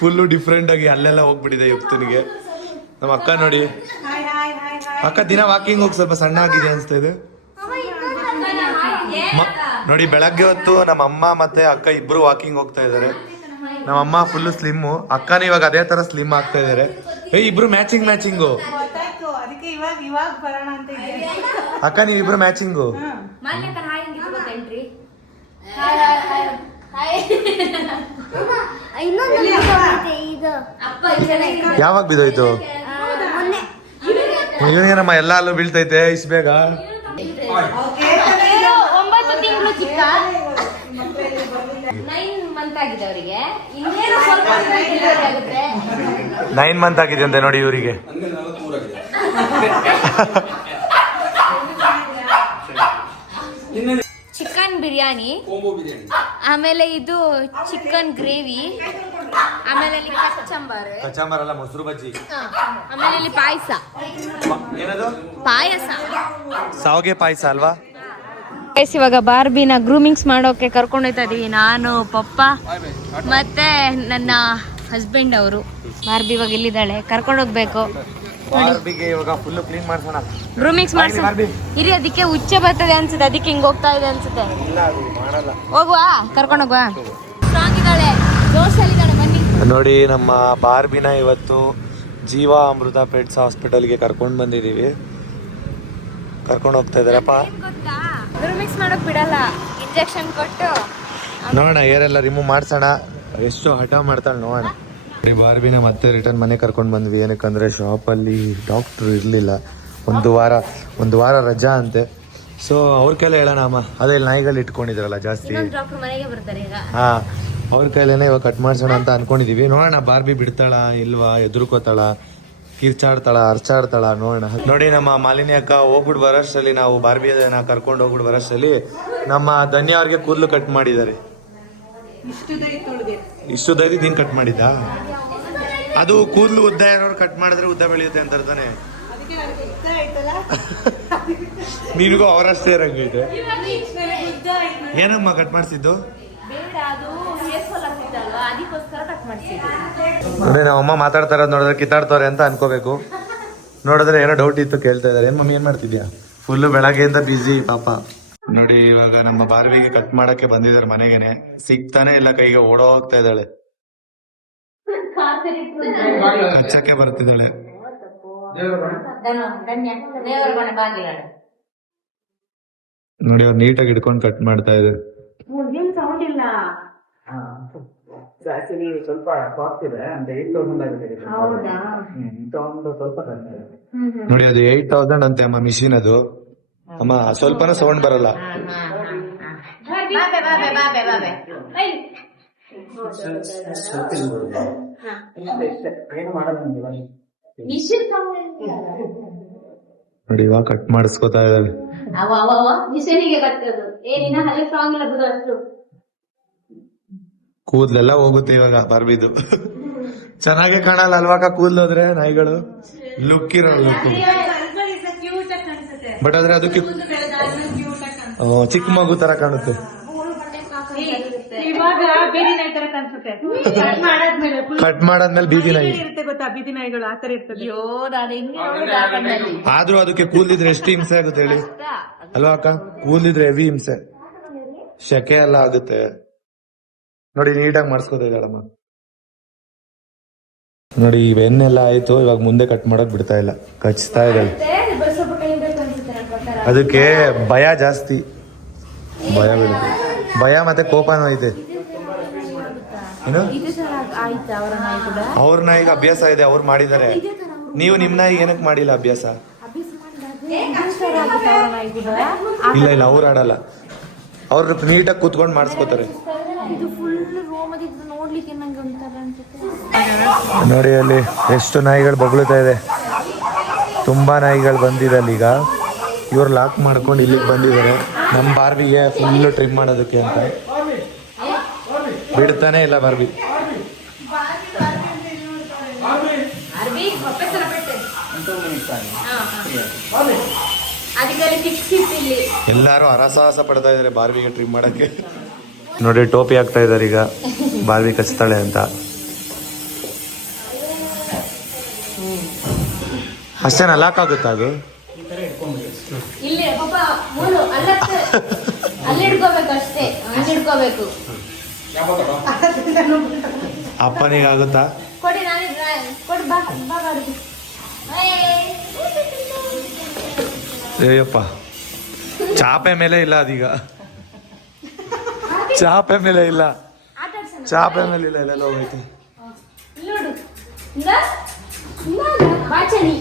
ಫುಲ್ಲು ಡಿಫ್ರೆಂಟ್ ಆಗಿ ಅಲ್ಲೆಲ್ಲ ಹೋಗ್ಬಿಟ್ಟಿದೆ ಯುಕ್ತನಿಗೆ. ನಮ್ಮ ಅಕ್ಕ ನೋಡಿ, ಅಕ್ಕ ದಿನ ವಾಕಿಂಗ್ ಹೋಗಿ ಸ್ವಲ್ಪ ಸಣ್ಣ ಆಗಿದೆ ಅನ್ಸ್ತಾ ಇದೆ ನೋಡಿ. ಬೆಳಗ್ಗೆ ಹೊತ್ತು ನಮ್ಮ ಅಮ್ಮ ಮತ್ತೆ ಅಕ್ಕ ಇಬ್ರು ವಾಕಿಂಗ್ ಹೋಗ್ತಾ ಇದಾರೆ. ನಮ್ಮಮ್ಮ ಫುಲ್ ಸ್ಲಿಮ್ಮು, ಅಕ್ಕನ ಇವಾಗ ಅದೇ ತರ ಸ್ಲಿಮ್ ಆಗ್ತಾ ಇದಾರೆ. ಇಬ್ರು ಮ್ಯಾಚಿಂಗು. ಅದಕ್ಕೆ ಇವಾಗ ಬರೋಣ ಅಂತ ಇದ್ದೆ. ಅಕ್ಕ ನೀವಿಬ್ರು ಮ್ಯಾಚಿಂಗು. ಯಾವಾಗ ಬಿದ್ದೋಯ್ತು? ಇವನಿಗೇನಮ್ಮ ಎಲ್ಲ ಅಲ್ಲೂ ಬೀಳ್ತೈತೆ ಇಷ್ಟು ಬೇಗ? 9 ತಿಂಗಳು ಚಿಕ್ಕ 9 ಮಂತ್ ಆಗಿದೆ ಅವರಿಗೆ. ಇನ್ನೇನು ಸ್ವಲ್ಪ ಡೆಲಿವರಿ ಆಗುತ್ತೆ. 9 ಮಂತ್ ಆಗಿದೆ ಅಂತೆ ನೋಡಿ ಇವರಿಗೆ. ಚಿಕನ್ ಬಿರಿಯಾನಿ, ಆಮೇಲೆ ಇದು ಚಿಕನ್ ಗ್ರೇವಿ, ಆಮೇಲೆ ಇಲ್ಲಿ ಕಚಂಬರ್ ಅಲ್ಲ, ಮೊಸರು ಬಜ್ಜಿ, ಆಮೇಲೆ ಇಲ್ಲಿ ಪಾಯಸ. ಏನದು? ಪಾಯಸ, ಸಾವಿಗೆ ಪಾಯಸ ಅಲ್ವಾ? ಇವಾಗ ಬಾರ್ಬಿನ ಗ್ರೂಮಿಂಗ್ಸ್ ಮಾಡೋಕೆ ಕರ್ಕೊಂಡು ಹೋಗ್ತಾ ಇದೀವಿ. ನಾನು, ಪಪ್ಪ ಮತ್ತೆ ನನ್ನ ಹಸ್ಬೆಂಡ್ ಅವರು. ಬಾರ್ಬಿ ಇವಾಗ ಇಲ್ಲಿದ್ದಾಳೆ, ಕರ್ಕೊಂಡು ಹೋಗ್ಬೇಕು. ಬಾರ್ಬಿಗೆ ಇವಾಗ ಫುಲ್ ಕ್ಲೀನ್ ಮಾಡ್ಸೋಣ, ಗ್ರೂಮಿಂಗ್ಸ್ ಮಾಡ್ಸೋಣ. ಇರಿ, ಅದಕ್ಕೆ ಹುಚ್ಚ ಬರ್ತದೆ ಅನ್ಸುತ್ತೆ, ಅದಕ್ಕೆ ಹಿಂಗ್ ಹೋಗ್ತಾ ಇದೆ ಅನ್ಸುತ್ತೆ. ಹೋಗುವಾ, ಕರ್ಕೊಂಡು ಹೋಗುವ. ಸ್ಟ್ರಾಂಗ್ ಇದ್ದಾಳೆ, ಜೋಶಲ್ಲಿದ್ದಾಳೆ, ಬನ್ನಿ. ನೋಡಿ ನಮ್ಮ ಬಾರ್ಬಿನ ಇವತ್ತು ಜೀವ ಅಮೃತ ಪೆಟ್ಸ್ ಹಾಸ್ಪಿಟಲ್ಗೆ ಕರ್ಕೊಂಡು ಬಂದಿದ್ದೀವಿ. ಕರ್ಕೊಂಡು ಹೋಗ್ತಾ ಇದಾರಪ್ಪ. ಗ್ರೂಮಿಂಗ್ಸ್ ಮಾಡೋಕ್ ಬಿಡಲ್ಲ, ಇಂಜೆಕ್ಷನ್ ಕೊಟ್ಟು ನೋಡೋಣ, ಏರೆಲ್ಲ ರಿಮೂವ್ ಮಾಡ್ಸೋಣ. ಎಷ್ಟು ಹಠ ಮಾಡ್ತಾಳೆ ನೋಡೋಣ. ಬಾರ್ಬಿನ ಮತ್ತೆ ರಿಟರ್ನ್ ಮನೆ ಕರ್ಕೊಂಡು ಬಂದ್ವಿ. ಏನಕ್ಕಂದ್ರೆ ಶಾಪಲ್ಲಿ ಡಾಕ್ಟ್ರು ಇರಲಿಲ್ಲ, ಒಂದು ವಾರ ರಜಾ ಅಂತೆ. ಸೊ ಅವ್ರ ಕೈಲೇ ಹೇಳೋಣ ಅಮ್ಮ, ಅದೇ ನಾಯಿಗಳು ಇಟ್ಕೊಂಡಿದ್ರಲ್ಲ ಜಾಸ್ತಿ, ಡಾಕ್ಟರ್ ಮನೆಗೆ ಬರ್ತಾರೆ ಈಗ. ಹಾ, ಅವ್ರ ಕೈಲೇನೆ ಇವಾಗ ಕಟ್ ಮಾಡ್ಸೋಣ ಅಂತ ಅನ್ಕೊಂಡಿದೀವಿ. ನೋಡೋಣ ಬಾರ್ಬಿ ಬಿಡ್ತಾಳ ಇಲ್ವಾ, ಎದುರ್ಕೋತಾಳ, ಕಿರ್ಚಾಡ್ತಾಳ, ಅರ್ಚಾಡ್ತಾಳ, ನೋಡೋಣ. ನೋಡಿ ನಮ್ಮ ಮಾಲಿನಿ ಅಕ್ಕ ಹೋಗ್ಬಿಟ್ಟು ಬರೋಷ್ಟರಲ್ಲಿ, ನಾವು ಬಾರ್ಬಿಯನ್ನ ಕರ್ಕೊಂಡು ಹೋಗ್ಬಿಟ್ಟು ಬರೋಷ್ಟರಲ್ಲಿ ನಮ್ಮ ಧನ್ಯ ಅವ್ರಿಗೆ ಕೂದಲು ಕಟ್ ಮಾಡಿದ್ದಾರೆ. ಇಷ್ಟು ದೈದಿ ನೀನ್ ಕಟ್ ಮಾಡಿದ್ದ? ಅದು ಕೂದಲು ಉದ್ದ ಇರೋರು ಕಟ್ ಮಾಡಿದ್ರೆ ಉದ್ದ ಬೆಳೆಯುತ್ತೆ ಅಂತಾರೆ ತಾನೆ. ನಿನಗೂ ಅವರಷ್ಟೇ ಇರಂಗೈತೆ. ಏನಮ್ಮ ಕಟ್ ಮಾಡಿಸಿದ್ದು? ನೋಡಿ ನಾವಮ್ಮ ಮಾತಾಡ್ತಾ ಇರೋದು ನೋಡಿದ್ರೆ ಕಿತ್ತಾಡ್ತವ್ರೆ ಅಂತ ಅನ್ಕೋಬೇಕು. ನೋಡಿದ್ರೆ ಏನೋ ಡೌಟ್ ಇತ್ತು, ಕೇಳ್ತಾ ಇದಾರೆ. ಏನ್ ಮಮ್ಮಿ ಏನ್ ಮಾಡ್ತಿದ್ಯಾ? ಫುಲ್ಲು ಬೆಳಗ್ಗೆಯಿಂದ ಬಿಸಿ ಪಾಪ. ನೋಡಿ ಇವಾಗ ನಮ್ಮ ಬಾರ್ಬಿಗೆ ಕಟ್ ಮಾಡಕ್ಕೆ ಬಂದಿದ್ದಾರೆ ಮನೆಗೇನೆ, ಸಿಗ್ತಾನೆ ಇಲ್ಲ, ಕೈಗೆ ಓಡೋ ಹೋಗ್ತಾ ಇದ್ದಾಳೆ, ಕಚ್ಚಕ್ಕೆ ಬರ್ತಿದ್ದಾಳೆ. ನೋಡಿ ಅವ್ರು ನೀಟಾಗಿ ಹಿಡ್ಕೊಂಡು ಕಟ್ ಮಾಡ್ತಾ ಇದ್ದಾರೆ. ನೋಡಿ ಅದು 8,000 ಅಂತೆ ಅಮ್ಮ ಮಿಷಿನ್. ಅದು ಅಮ್ಮ ಸ್ವಲ್ಪನೂ ಸೌಂಡ್ ಬರಲ್ಲ. ನೋಡಿ ಇವಾಗ ಕಟ್ ಮಾಡಿಸ್ಕೊತಾ ಇದ್ದಾವೆ. ಕೂದ್ಲೆಲ್ಲ ಹೋಗುತ್ತೆ ಇವಾಗ ಬಾರ್ಬಿದು. ಚೆನ್ನಾಗಿ ಕಾಣಲ್ಲ ಅಲ್ವಾಕ ಕೂದ್ಲೋದ್ರೆ ನಾಯಿಗಳು, ಲುಕ್ ಇರೋ ಲುಕ್. ಬಟ್ ಆದ್ರೆ ಅದಕ್ಕೆ ಚಿಕ್ಕ ಮಗು ತರ ಕಾಣುತ್ತೆ. ಕಟ್ ಮಾಡಾದ್ಮೇಲೆ ಬೀದಿ ನಾಯಿ ಗೊತ್ತಾ, ಬೀದಿ ನಾಯಿಗಳು ಆತರ ಇರ್ತದೆ. ಆದ್ರೂ ಅದಕ್ಕೆ ಕೂದಲಿದ್ರೆ ಎಷ್ಟು ಹಿಂಸೆ ಆಗುತ್ತೆ ಹೇಳಿ ಅಲ್ವಾ ಅಕ್ಕ? ಕೂದಲಿದ್ರೆ ಹೆವಿ ಹಿಂಸೆ, ಶೆಕೆ ಎಲ್ಲ ಆಗುತ್ತೆ. ನೋಡಿ ನೀಟಾಗಿ ಮಾಡಿಸ್ಕೋತಾ ಇದ್ದಾಳಮ್ಮ. ನೋಡಿ ಇವೆನ್ನೆಲ್ಲ ಆಯ್ತು, ಇವಾಗ ಮುಂದೆ ಕಟ್ ಮಾಡಕ್ ಬಿಡ್ತಾ ಇಲ್ಲ, ಕಚ್ತಾ ಇದ್ದಾಳೆ. ಅದಕ್ಕೆ ಭಯ ಜಾಸ್ತಿ, ಭಯ ಬೀಳುತ್ತೆ, ಭಯ ಮತ್ತೆ ಕೋಪನೂ ಐತೆ. ಏನು ಅವ್ರ ನಾಯಿಗೆ ಅಭ್ಯಾಸ ಇದೆ, ಅವ್ರು ಮಾಡಿದ್ದಾರೆ. ನೀವು ನಿಮ್ ನಾಯಿಗೆ ಏನಕ್ಕೆ ಮಾಡಿಲ್ಲ ಅಭ್ಯಾಸ? ಇಲ್ಲ ಇಲ್ಲ, ಅವ್ರು ಆಡಲ್ಲ, ಅವ್ರು ನೀಟಾಗಿ ಕೂತ್ಕೊಂಡು ಮಾಡಿಸ್ಕೋತಾರೆ. ನೋಡಿ ಅಲ್ಲಿ ಎಷ್ಟು ನಾಯಿಗಳು ಬೊಗಳುತ್ತಾ ಇದೆ, ತುಂಬಾ ನಾಯಿಗಳು ಬಂದಿದೆ ಅಲ್ಲಿ. ಈಗ ಇವ್ರು ಲಾಕ್ ಮಾಡ್ಕೊಂಡು ಇಲ್ಲಿಗೆ ಬಂದಿದ್ದಾರೆ ನಮ್ಮ ಬಾರ್ಬಿಗೆ ಫುಲ್ ಟ್ರಿಮ್ ಮಾಡೋದಕ್ಕೆ ಅಂತ. ಬಿಡ್ತಾನೆ ಇಲ್ಲ ಬಾರ್ಬಿ. ಎಲ್ಲಾರು ಹರಸಾಹಸ ಪಡ್ತಾ ಇದಾರೆ ಬಾರ್ಬಿಗೆ ಟ್ರಿಮ್ ಮಾಡಕ್ಕೆ. ನೋಡಿ ಟೋಪಿ ಹಾಕ್ತಾ ಇದಾರೆ ಈಗ, ಬಾರ್ಬಿ ಕಚ್ತಾಳೆ ಅಂತ. ಅಷ್ಟೇನ ಲಾಕ್ ಆಗುತ್ತಾ ಅದು? ಅಲ್ಲಿ ಹಿಡ್ಕೋಬೇಕು ಅಷ್ಟೇ, ಅಲ್ಲಿ ಹಿಡ್ಕೋಬೇಕು. ಅಪ್ಪನಿಗಾಗುತ್ತಾ? ಕೊಡಿ ನಾನೇ ಕೊಡು ಬಾ ಬಾ ಬಾರ್ಬಿ. ಅಯ್ಯಪ್ಪ ಚಾಪೆ ಮೇಲೆ ಇಲ್ಲ ಅದೀಗ, ಚಾಪೆ ಮೇಲೆ ಇಲ್ಲ, ಚಾಪೆ ಮೇಲೆ ಇಲ್ಲ, ಎಲ್ಲ ಹೋಗೈತೆ. ನೋಡು ಬಾಚನಿ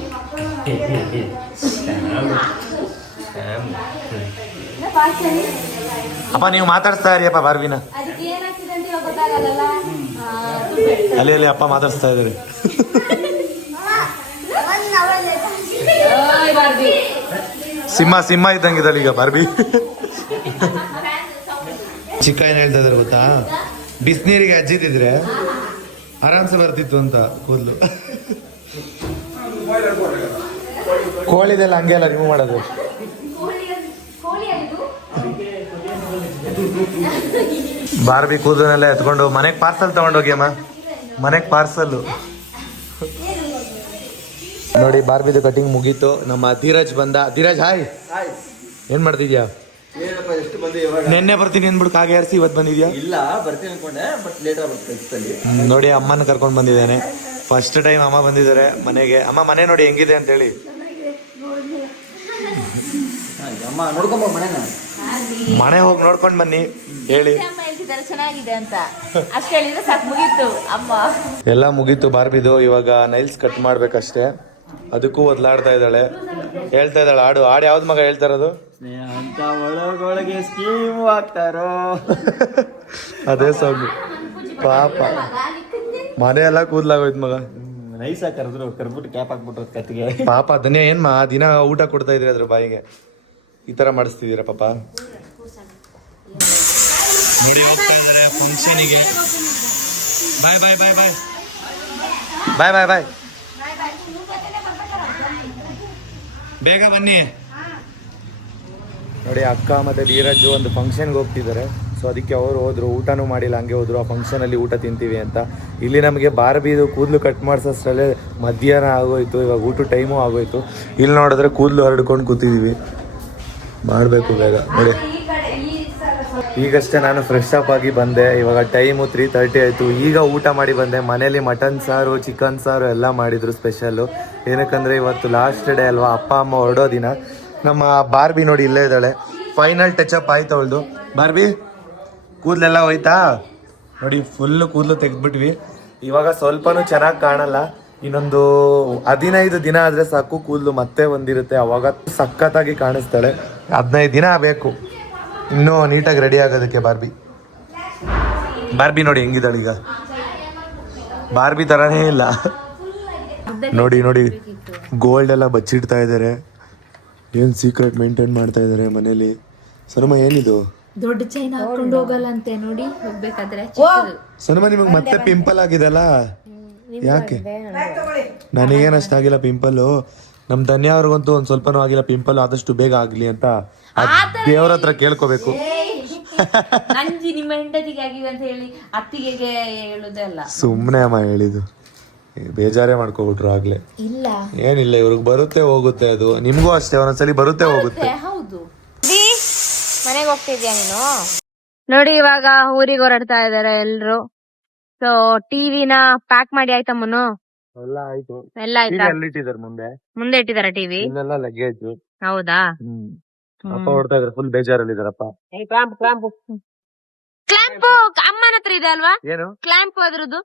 ಅಪ್ಪ ನೀವು ಮಾತಾಡ್ಸ್ತಾ ಇರಿಯಪ್ಪ ಬಾರ್ಬಿನ. ಅದಕ್ಕೆ ಏನಾಗ್ತಿದೆ ಅಂತ ಇವಾಗ ಗೊತ್ತಾಗಲ್ಲ. ಅಲ್ಲಿ ಅಪ್ಪ ಮಾತಾಡ್ಸ್ತಾ ಇದ್ದಾರೆ. ಸಿಂಹ ಇದ್ದಂಗಿದಲ್ಲ ಈಗ ಬಾರ್ಬಿ. ಚಿಕ್ಕ ಏನ್ ಹೇಳ್ತಾ ಇದಾರೆ ಗೊತ್ತಾ, ಬಿಸಿನೀರಿಗೆ ಅಜ್ಜಿತಿದ್ರೆ ಆರಾಮ್ಸೆ ಬರ್ತಿತ್ತು ಅಂತ ಕೂದಲು. ಕೋಳಿದೆಲ್ಲ ಹಂಗೆ ಅಲ್ಲ ರಿಮೂವ್ ಮಾಡೋದು. ಬಾರ್ಬಿ ಕೂದಲನ್ನೆಲ್ಲ ಎತ್ಕೊಂಡು ಮನೆಗೆ ಪಾರ್ಸಲ್ ತಗೊಂಡೋಗಿ ಅಮ್ಮ, ಮನೆಗೆ ಪಾರ್ಸಲ್. ನೋಡಿ ಬಾರ್ಬಿದು ಕಟಿಂಗ್ ಮುಗೀತು. ನಮ್ಮ ಧೀರಜ್ ಬಂದ. ಧೀರಜ್ ಹಾಯ್, ಏನ್ ಮಾಡ್ತಿದ್ಯಾ? ನೆನ್ನೆ ಬರ್ತೀನಿ ಅಂದ್ಬಿಟ್ಟು ಕಾಗೆ ಹಾರಿಸಿ ಇವತ್ತು ಬಂದಿದ್ಯಾ? ಇಲ್ಲ ಬರ್ತೀನಿ ಅನ್ಕೊಂಡೆ, ಬಟ್ ಲೇಟ್ ಆಗ್ಬಿಡ್ತು. ನೋಡಿ ಅಮ್ಮನ ಕರ್ಕೊಂಡು ಬಂದಿದ್ದೇನೆ. ಫಸ್ಟ್ ಟೈಮ್ ಅಮ್ಮ ಬಂದಿದ್ದಾರೆ ಮನೆಗೆ. ಅಮ್ಮ ಮನೆ ನೋಡಿ ಹೆಂಗಿದೆ ಅಂತ ಹೇಳಿ. ಅಮ್ಮ ನೋಡ್ಕೊಂಬ ಮನೆನ. ಮನೆ ಹೋಗಿ ನೋಡ್ಕೊಂಡು ಬನ್ನಿ ಹೇಳಿ. ಅಮ್ಮ ಹೇಳ್ತಿದ್ದಾರೆ ಚೆನ್ನಾಗಿದೆ ಅಂತ, ಅಷ್ಟು ಹೇಳಿದ್ರೆ ಸಾಕು, ಮುಗೀತು ಅಮ್ಮ. ಎಲ್ಲ ಮುಗೀತು ಬಾರ್ಬಿದು. ಇವಾಗ ನೈಲ್ಸ್ ಕಟ್ ಮಾಡ್ಬೇಕಷ್ಟೇ. ಅದಕ್ಕೂ ಒದ್ಲಾಡ್ತಾ ಇದ್ದಾಳೆ, ಹೇಳ್ತಾ ಇದ್ದಾಳೆ ಹಾಡು. ಹಾಡು ಯಾವ್ದು ಮಗ ಹೇಳ್ತಾ ಇರೋದು? ಸ್ನೇಹ ಅಂತ ಒಳಗೊಳಗೆ ಸ್ಕೀಮ್ ಹಾಕ್ತಾರೋ. ಅದೇ ಸಾಂಗ್. ಪಾಪ ಮನೆ ಎಲ್ಲ ಕೂದ್ಲಾಗೋಯ್ತು ಮಗ. ನೈಸ್ ಆಗಿ ಕರ್ಬಿಟ್ಟು ಕ್ಯಾಪ್ ಹಾಕ್ಬಿಟ್ರು ಕತ್ತಿಗೆ. ಪಾಪ ಅದನ್ನೇ ಏನ್ ದಿನ ಊಟ ಕೊಡ್ತಾ ಇದ್ರಿ ಅದ್ರ ಬಾಯಿಗೆ, ಈ ತರ ಮಾಡಿಸ್ತಿದ್ದೀರಾ ಪಾಪ. ನೋಡಿ ಹೋಗ್ತಾ ಇದಾರೆ ಫಂಕ್ಷನಿಗೆ. ಬಾಯ್ ಬಾಯ್ ಬಾಯ್ ಬಾಯ್ ಬಾಯ್ ಬಾಯ್ ಬಾಯ್, ಬೇಗ ಬನ್ನಿ. ನೋಡಿ ಅಕ್ಕ ಮತ್ತೆ ಧೀರಜ್ ಒಂದು ಫಂಕ್ಷನ್ಗೆ ಹೋಗ್ತಿದ್ದಾರೆ. ಸೊ ಅದಕ್ಕೆ ಅವರು ಹೋದ್ರು, ಊಟನೂ ಮಾಡಿಲ್ಲ ಹಂಗೆ ಹೋದ್ರು. ಆ ಫಂಕ್ಷನಲ್ಲಿ ಊಟ ತಿಂತೀವಿ ಅಂತ. ಇಲ್ಲಿ ನಮಗೆ ಬಾರ್ಬಿದು ಕೂದಲು ಕಟ್ ಮಾಡಿಸೋಷ್ಟರಲ್ಲೇ ಮಧ್ಯಾಹ್ನ ಆಗೋಯ್ತು. ಇವಾಗ ಊಟ ಟೈಮು ಆಗೋಯ್ತು. ಇಲ್ಲಿ ನೋಡಿದ್ರೆ ಕೂದಲು ಹರಡ್ಕೊಂಡು ಕೂತಿದ್ದೀವಿ. ಮಾಡಬೇಕು ಬೇಗ. ನೋಡಿ ಈಗಷ್ಟೇ ನಾನು ಫ್ರೆಶ್ ಅಪ್ ಆಗಿ ಬಂದೆ. ಇವಾಗ ಟೈಮು 3:30 ಆಯಿತು. ಈಗ ಊಟ ಮಾಡಿ ಬಂದೆ. ಮನೇಲಿ ಮಟನ್ ಸಾರು, ಚಿಕನ್ ಸಾರು ಎಲ್ಲ ಮಾಡಿದರು ಸ್ಪೆಷಲ್ಲು. ಏನಕ್ಕಂದರೆ ಇವತ್ತು ಲಾಸ್ಟ್ ಡೇ ಅಲ್ವಾ, ಅಪ್ಪ ಅಮ್ಮ ಹೊರಡೋ ದಿನ. ನಮ್ಮ ಬಾರ್ಬಿ ನೋಡಿ ಇಲ್ಲೇ ಇದ್ದಾಳೆ. ಫೈನಲ್ ಟಚಪ್ ಆಯ್ತು ಅವಳದು. ಬಾರ್ಬಿ ಕೂದಲೆಲ್ಲ ಹೋಯ್ತಾ ನೋಡಿ, ಫುಲ್ಲು ಕೂದಲು ತೆಗೆದ್ಬಿಟ್ವಿ. ಇವಾಗ ಸ್ವಲ್ಪನೂ ಚೆನ್ನಾಗಿ ಕಾಣಲ್ಲ. ಇನ್ನೊಂದು 15 ದಿನ ಆದರೆ ಸಾಕು ಕೂದಲು ಮತ್ತೆ ಬಂದಿರುತ್ತೆ. ಅವಾಗ ಸಖತ್ತಾಗಿ ಕಾಣಿಸ್ತಾಳೆ. 15 ದಿನ ಬೇಕು ಇನ್ನೂ ನೀಟಾಗಿ ರೆಡಿ ಆಗೋದಕ್ಕೆ. ಬಾರ್ಬಿ ನೋಡಿ ಹೆಂಗಿದ್ದಾಳೆ ಈಗ. ಬಾರ್ಬಿ ಥರನೇ ಇಲ್ಲ. ನೋಡಿ ನೋಡಿ ಗೋಲ್ಡ್ ಎಲ್ಲ ಬಚ್ಚಿಡ್ತಾ ಇದ್ದಾರೆ. ಏನು ಸೀಕ್ರೆಟ್ ಮೇಂಟೈನ್ ಮಾಡ್ತಾ ಇದ್ದಾರೆ ಮನೇಲಿ. ಸನುಮ ಏನಿದು? ದೊಡ್ಡ ಚೈನ್ ಹಾಕೊಂಡು ಹೋಗಲ್ಲ ಅಂತೆ ನೋಡಿ, ಹೋಗ್ಬೇಕಾದ್ರೆ. ಸನುಮ ನಿಮಗೆ ಮತ್ತೆ ಪಿಂಪಲ್ ಆಗಿದೆಲ್ಲ ಯಾಕೆ? ನನಗೇನು ಅಷ್ಟಾಗಿಲ್ಲ ಪಿಂಪಲ್ಲು. ನಮ್ಮ ಧನ್ಯ ಅವ್ರಿಗಂತೂ ಒಂದು ಸ್ವಲ್ಪನೂ ಆಗಿಲ್ಲ ಪಿಂಪಲ್. ಆದಷ್ಟು ಬೇಗ ಆಗಲಿ ಅಂತ ದೇವ್ರ ಹತ್ರ ಕೇಳ್ಕೋಬೇಕು. ನಂಜಿ ನಿಮ್ಮ ಹೆಂಡತಿಗೆ ಆಗಿದೆ ಅಂತ ಹೇಳಿ ಅತ್ತಿಗೆ ಹೇಳುದೇ ಅಲ್ಲ. ಸುಮ್ಮನೆ ಅಮ್ಮ ಹೇಳಿದ್ದು, ಬೇಜಾರೇ ಮಾಡ್ಕೋಬಿಟ್ರು ಆಗ್ಲೇ. ಇಲ್ಲ ಏನಿಲ್ಲ, ಇವ್ರಿಗೆ ಬರುತ್ತೆ ಹೋಗುತ್ತೆ. ಅದು ನಿಮ್ಗೂ ಅಷ್ಟೇ, ಒಂದೊಂದ್ಸಲಿ ಬರುತ್ತೆ ಹೋಗುತ್ತೆ. ಹೌದು. ಮನೆಗೆ ಹೋಗ್ತಿದ್ಯಾ ನೀನು? ನೋಡಿ ಇವಾಗ ಊರಿಗೆ ಹೊರಡ್ತಾ ಇದಾರೆ ಎಲ್ರು. ಸೊ ಟಿವಿನ ಪ್ಯಾಕ್ ಮಾಡಿ ಆಯ್ತಮ್ಮನು? ಎಲ್ಲ ಆಯ್ತು. ಎಲ್ಲ ಆಯ್ತಾ? ಇಟ್ಟಿದ್ದಾರೆ ಮುಂದೆ ಇಟ್ಟಿದಾರ ಟಿವಿ? ಇಲ್ಲೆಲ್ಲ ಲಗೇಜ್. ಹೌದಾ? ಅಪ್ಪ ಹೊರಡ್ತಾ ಇದಾರೆ, ಫುಲ್ ಬೇಜಾರಲ್ಲಿ ಇದಾರಪ್ಪ. ಕ್ಲಾಂಪು ಅಮ್ಮನ ಹತ್ರ ಇದೆ ಅಲ್ವಾ? ಏನು ಕ್ಲಾಂಪು ಅದ್ರದ್ದು?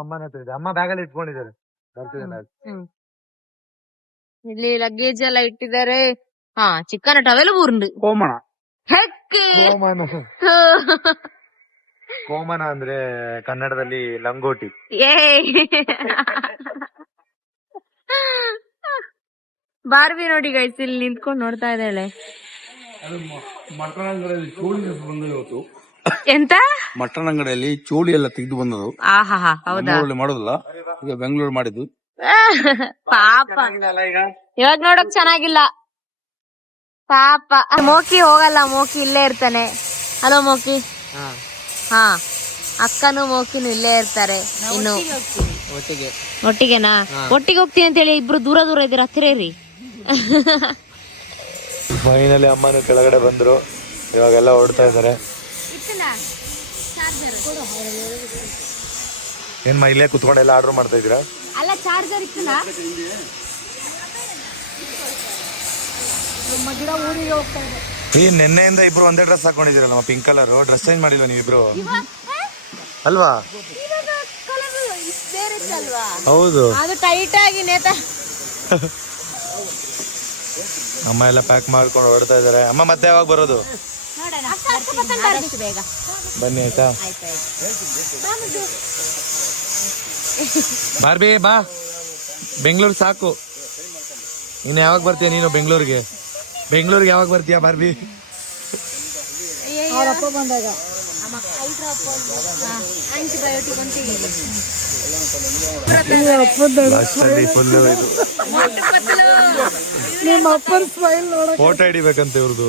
ಅಮ್ಮನ ಹತ್ರ ಇದೆ. ಅಮ್ಮ ಬ್ಯಾಗಲ್ಲಿ ಇಟ್ಕೊಂಡಿದ್ದಾರೆ. ಬರ್ತಿದ್ದಾರೆ. ಇಲ್ಲಿ ಲಗೇಜ್ ಎಲ್ಲ ಇಟ್ಟಿದ್ದಾರೆ. ಚಿಕ್ಕನ ಟವೆಲ್ ಊರ್ಂಡು ಕೋಮಣ. ಹೆಕ್ಕಿ ಕೋಮನ ಅಂದ್ರೆ ಕನ್ನಡದಲ್ಲಿ ಲಂಗೋಟಿ. ಬಾರ್ಬಿ ನೋಡಿ ಗೈಸ್ ಇಲ್ಲಿ ನಿಂತ್ಕೊಂಡು ನೋಡ್ತಾ ಇದ್ದಾಳೆ. ಮಟನ್ ಅಂಗಡಿಯಲ್ಲಿ ಚೋಳಿ ಬಂದು ಇವತ್ತು. ಎಂತ? ಮಟನ್ ಅಂಗಡಿಯಲ್ಲಿ ಚೋಳಿ ಎಲ್ಲ ತೆಗೆದು ಬಂದದು. ಹೌದಾ? ಮಾಡೋದಿಲ್ಲ, ಈಗ ಬೆಂಗಳೂರು ಮಾಡಿದ್ದು. ಪಾಪ ಇವಾಗ ನೋಡಕ್ ಚೆನ್ನಾಗಿಲ್ಲ ಪಾಪ. ಮೋಕಿ ಹೋಗಲ್ಲ, ಮೋಕಿ ಇಲ್ಲೇ ಇರ್ತಾನೆ. ಹಲೋ ಮೋಕಿ. ಹಾ, ಅಕ್ಕನು ಮೋಕಿನು ಇಲ್ಲೇ ಇರ್ತಾರೆ. ಇನ್ನು ಒಟ್ಟಿಗೆನಾ? ಒಟ್ಟಿಗೆ ಹೋಗ್ತೀನಿ ಅಂತ ಹೇಳಿ ಇಬ್ರು ದೂರ ದೂರ ಇದ್ದೀರ, ಹತ್ತಿರ ಇರಿ. ಫೈನಲಿ ಅಮ್ಮನು ಕೆಳಗಡೆ ಬಂದ್ರು. ಇವಾಗೆಲ್ಲ ಓಡ್ತಾ ಇದಾರೆ. ಏನ್ ಇಲ್ಲೇ ಕುತ್ಕೊಂಡೆಲ್ಲ ಆರ್ಡರ್ ಮಾಡ್ತಾ ಇದೀರಾ? ಅಲ್ಲ ಚಾರ್ಜರ್ ಇತ್ತಲ್ಲ ಗಿಡ ಊರಿಗೆ ಹೋಗ್ತಾ ಇದೆ. ಈ ನಿನ್ನೆಯಿಂದ ಇಬ್ರು ಒಂದೇ ಡ್ರೆಸ್ ಹಾಕೊಂಡಿದ್ದೀರಲ್ಲ ಪಿಂಕ್ ಕಲರ್. ಡ್ರೆಸ್ ಚೇಂಜ್ ಮಾಡಿಲ್ವಾ ನೀವಿಬ್ರು? ಅಲ್ವಾ? ಹೌದು. ಅದು ಟೈಟ್ ಆಗಿ ನೇತ. ಅಮ್ಮ ಎಲ್ಲ ಪ್ಯಾಕ್ ಮಾಡ್ಕೊಂಡು ಹೊರಡ್ತಾ ಇದಾರೆ. ಅಮ್ಮ ಮತ್ತೆ ಯಾವಾಗ ಬರೋದು? ಬೇಗ ಬನ್ನಿ ಆಯ್ತಾ. ಬಾರ್ಬಿ ಬಾ, ಬೆಂಗಳೂರು ಸಾಕು. ಇನ್ನು ಯಾವಾಗ ಬರ್ತೀಯ ನೀನು ಬೆಂಗಳೂರಿಗೆ? ಯಾವಾಗ ಬರ್ತೀಯಾ ಬಾರ್ಬಿ? ಅವರಪ್ಪ ಬಂದಾಗ ಆಂಟಿಬಯೋಟಿಕ್ ಅಂತ ನಿಮ್ಮ ಅಪ್ಪನ ಸ್ಮೈಲ್ ನೋಡಕ್ಕೆ ಫೋಟೋ ಹಿಡಿಬೇಕಂತೆ ಇವ್ರದ್ದು.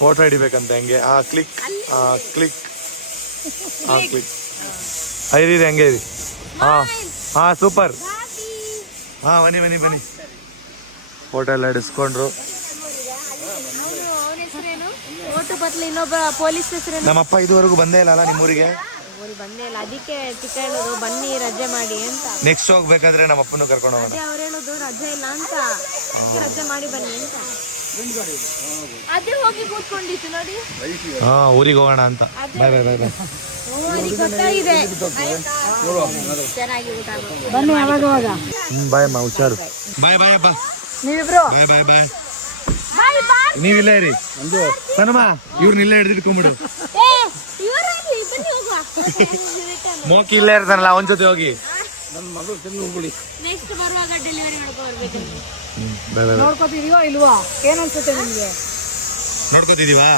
ಫೋಟೋ ಹಿಡಿಬೇಕಂತೆ ಹಂಗೆ. ಕ್ಲಿಕ್ ಕ್ಲಿಕ್ ಕ್ಲಿಕ್ ಐರಿ ಹಂಗೆ ಇರಿ. ಹಾ ಸೂಪರ್. ಬನ್ನಿ ಫೋಟೋ ಎಲ್ಲ ಹಿಡಿಸ್ಕೊಂಡ್ರು. ಓಟು ಬತ್ಲಿ ಇನ್ನೊಬ್ಬ ಪೊಲೀಸ್ ಹೆಸರೇನು? ನಮ್ಮಪ್ಪ ಇದುವರೆಗೂ ಬಂದೇ ಇಲ್ಲ ನಿಮ್ಮೂರಿಗೆ. ಊರಿಗೆ ಬಂದೇ ಇಲ್ಲ, ಅದಕ್ಕೆ ಚಿಕ್ಕಣ್ಣದು ಬನ್ನಿ ರಜೆ ಮಾಡಿ ಅಂತ. ನೆಕ್ಸ್ಟ್ ಹೋಗ್ಬೇಕಾದ್ರೆ ನಮ್ಮ ಅಪ್ಪನ ಕರ್ಕೊಂಡು ಹೋಗೋಣ. ಅವ್ರು ಹೇಳೋದು ರಜೆ ಇಲ್ಲ ಅಂತ, ಅದಕ್ಕೆ ರಜೆ ಮಾಡಿ ಬನ್ನಿ ಅಂತ. ಅದೇ ಹೋಗಿ ಕೂತ್ಕೊಂಡಿತ್ತು ನೋಡಿ. ಊರಿಗೆ ಹೋಗೋಣ ಅಂತ. ಬಾಯ್. ಅವ್ರಿಗೆ ಗೊತ್ತಾಗಿದೆ. ಚೆನ್ನಾಗಿ ಊಟ ಬನ್ನಿ ಅವಾಗ ಬಾಯ್ ಅಮ್ಮ, ಹುಷಾರು. ಬಾಯ್ ಅಪ್ಪ. ನೀವಿಬ್ರು ಬಾಯ್. ನೀವಿಲ್ಲ ಇರಿ ಸನಮ, ಇವ್ರನ್ನಿಲ್ಲ ಹಿಡಿದಿಟ್ಕೊಂಡ್ಬಿಡು. ಮೋಕಿ ಇಲ್ಲೇ ಇರ್ತಾನಲ್ಲ ಅವನ ಜೊತೆ ಹೋಗಿ. ನೆಕ್ಸ್ಟ್ ಬರುವಾಗ ಡೆಲಿವರಿ ಮಾಡ್ಕೊಬರ್ಬೇಕು. ನೋಡ್ಕೋತಿದೀವೋ ಇಲ್ವಾ? ಏನ್ ಅನ್ಸುತ್ತೆ ನಿಮ್ಗೆ? ನೋಡ್ಕೋತಿದೀವಾ?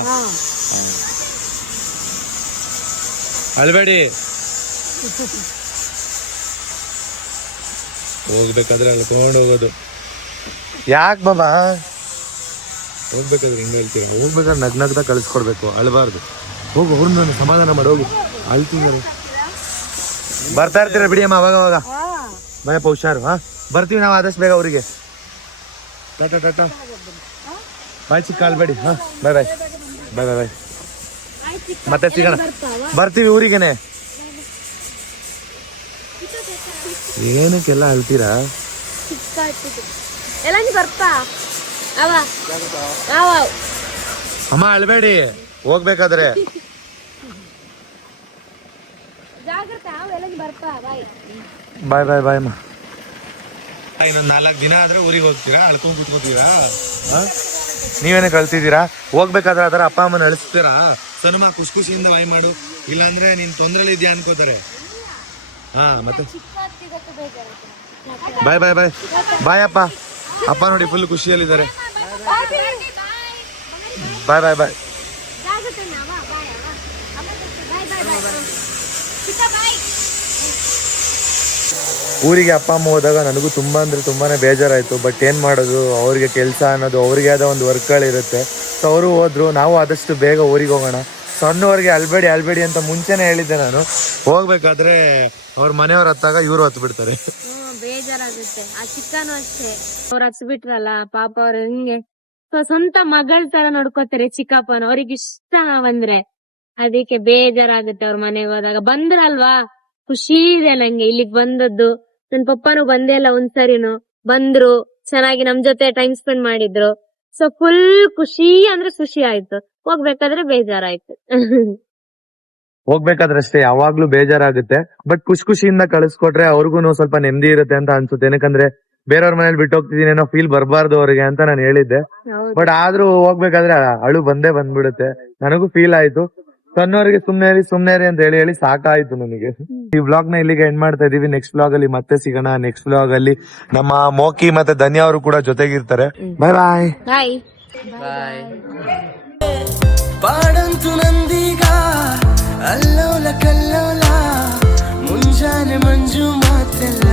ಅಳ್ಬೇಡಿ. ಹೋಗ್ಬೇಕಾದ್ರೆ ಅಳ್ಕೊಂಡು ಹೋಗೋದು. ಯಾಕೆ ಬಾಬಾ? ಹೋಗ್ಬೇಕಾದ್ರೆ ಹಿಂಗೆ ಹೇಳ್ತೀವಿ. ಹೋಗ್ಬೇಕಾದ್ರೆ ನಗ್ನಗ್ದ ಕಳಿಸ್ಕೊಡ್ಬೇಕು, ಅಳಬಾರ್ದು. ಹೋಗು, ಅವ್ರನ್ನ ಸಮಾಧಾನ ಮಾಡೋಗು. ಅಳ್ತಿದ್ದಾರೆ. ಬರ್ತಾ ಇರ್ತೀರ ಬಿಡಿ ಅಮ್ಮ ಅವಾಗ. ಭಯಪ್ಪ ಹುಷಾರು. ಬರ್ತೀವಿ ನಾವು ಆದಷ್ಟು ಬೇಗ ಊರಿಗೆ. ಟಾಟಾ ಬಾಯ್ ಚಿಕ್ಕ ಅಳ್ಬೇಡಿ. ಬಾಯ್. ಮತ್ತೆ ಸಿಗೋಣ. ಬರ್ತೀವಿ ಊರಿಗೆನೆ. ಏನಕ್ಕೆಲ್ಲ ಅಳ್ತೀರಾ? ಎಲ್ಲ ಬರ್ತಾ ಅಮ್ಮ ಅಳ್ಬೇಡಿ ಹೋಗ್ಬೇಕಾದ್ರೆ. ಬಾಯ್ ಅಮ್ಮ. ಇನ್ನೊಂದು 4 ದಿನ ಆದ್ರೆ ಊರಿಗೆ ಹೋಗ್ತೀರಾ? ಅಳ್ಕೊಂಡ್ ಕೂತ್ಕೋತೀರಾ? ನೀವೇನೇ ಕಳ್ತಿದ್ದೀರಾ? ಹೋಗ್ಬೇಕಾದ್ರೆ ಅದರ ಅಪ್ಪ ಅಮ್ಮನ ಅಳಿಸ್ತೀರಾ? ಸನುಮ ಖುಷಿಯಿಂದ ವಾಯ್ ಮಾಡು, ಇಲ್ಲಾಂದ್ರೆ ನೀನ್ ತೊಂದ್ರೆಲಿ ಇದೆಯಾ ಅನ್ಕೋತಾರೆ. ಮತ್ತೆ ಬಾಯ್ ಅಪ್ಪ. ಅಪ್ಪ ನೋಡಿ ಫುಲ್ ಖುಷಿಯಲ್ಲಿದ್ದಾರೆ. ಬಾಯ್. ಊರಿಗೆ ಅಪ್ಪ ಅಮ್ಮ ಹೋದಾಗ ನನಗೂ ತುಂಬಾ ಅಂದ್ರೆ ತುಂಬಾನೇ ಬೇಜಾರಾಯ್ತು. ಬಟ್ ಏನ್ ಮಾಡೋದು, ಅವ್ರಿಗೆ ಕೆಲಸ ಅನ್ನೋದು ಅವ್ರಿಗೆ ಆದ ಒಂದು ವರ್ಕ್ಗಳಿರುತ್ತೆ. ಸೊ ಅವರು ಹೋದ್ರು. ನಾವು ಆದಷ್ಟು ಬೇಗ ಊರಿಗೆ ಹೋಗೋಣ. ಸಣ್ಣವ್ರಿಗೆ ಅಳ್ಬೇಡಿ ಅಂತ ಮುಂಚೆನೆ ಹೇಳಿದ್ದೆ ನಾನು. ಹೋಗ್ಬೇಕಾದ್ರೆ ಅವ್ರ ಮನೆಯವ್ರು ಹತ್ತಾಗ ಇವ್ರು ಹತ್ತು ಬಿಡ್ತಾರೆ. ಬೇಜಾರಾಗುತ್ತೆ. ಆ ಚಿಕ್ಕನೂ ಅಷ್ಟೇ, ಅವ್ರು ಹಚ್ಬಿಟ್ರಲ್ಲ ಪಾಪ. ಅವ್ರ ಹಿಂಗೆ ಸ್ವಂತ ಮಗಳ ತರ ನೋಡ್ಕೋತಾರೆ ಚಿಕ್ಕಪ್ಪನ. ಅವ್ರಿಗೆ ಇಷ್ಟ ನಾವಂದ್ರೆ, ಅದಕ್ಕೆ ಬೇಜಾರಾಗುತ್ತೆ. ಅವ್ರ ಮನೆಗೆ ಹೋದಾಗ. ಬಂದ್ರಲ್ವಾ ಖುಷಿ ಇದೆ ನಂಗೆ ಇಲ್ಲಿಗ್ ಬಂದದ್ದು. ನನ್ ಪಪ್ಪನೂ ಬಂದೇ ಇಲ್ಲ ಒಂದ್ಸರಿನು. ಬಂದ್ರು, ಚೆನ್ನಾಗಿ ನಮ್ ಜೊತೆ ಟೈಮ್ ಸ್ಪೆಂಡ್ ಮಾಡಿದ್ರು. ಸೊ ಫುಲ್ ಖುಷಿ ಅಂದ್ರೆ ಖುಷಿ ಆಯ್ತು. ಹೋಗ್ಬೇಕಾದ್ರೆ ಬೇಜಾರಾಯ್ತು. ಹೋಗ್ಬೇಕಾದ್ರೆ ಅಷ್ಟೇ ಯಾವಾಗ್ಲೂ ಬೇಜಾರಾಗುತ್ತೆ. ಬಟ್ ಖುಷಿಯಿಂದ ಕಳಿಸ್ಕೊಟ್ರೆ ಅವ್ರಿಗೂ ಸ್ವಲ್ಪ ನೆಮ್ಮದಿ ಇರುತ್ತೆ ಅಂತ ಅನ್ಸುತ್ತೆ. ಏನಕ್ಕಂದ್ರೆ ಬೇರೆಯವ್ರ ಮನೇಲಿ ಬಿಟ್ಟು ಹೋಗ್ತಿದೀನಿ ಅನ್ನೋ ಫೀಲ್ ಬರಬಾರ್ದು ಅವ್ರಿಗೆ ಅಂತ ನಾನು ಹೇಳಿದ್ದೆ. ಬಟ್ ಆದ್ರೂ ಹೋಗ್ಬೇಕಾದ್ರೆ ಅಳು ಬಂದ್ಬಿಡುತ್ತೆ. ನನಗೂ ಫೀಲ್ ಆಯ್ತು. ಸಣ್ಣವರಿಗೆ ಸುಮ್ನೇರಿ ಅಂತ ಹೇಳಿ ಸಾಕಾಯ್ತು ನನಗೆ. ಈ ವ್ಲಾಗ್ ನ ಇಲ್ಲಿಗೆ ಎಂಡ್ ಮಾಡ್ತಾ ಇದೀವಿ. ನೆಕ್ಸ್ಟ್ ವ್ಲಾಗ್ ಅಲ್ಲಿ ಮತ್ತೆ ಸಿಗೋಣ. ನೆಕ್ಸ್ಟ್ ವ್ಲಾಗ್ ಅಲ್ಲಿ ನಮ್ಮ ಮೋಕಿ ಮತ್ತೆ ಧನ್ಯ ಅವರು ಕೂಡ ಜೊತೆಗಿರ್ತಾರೆ. ಬಾಯ್. ಪಾಡಂತು ನಂದೀಗ ಅಲ್ಲೋಲ ಕಲ್ಲೋಲ ಮುಂಜಾನೆ ಮಂಜು ಮಾತೆಲ್ಲ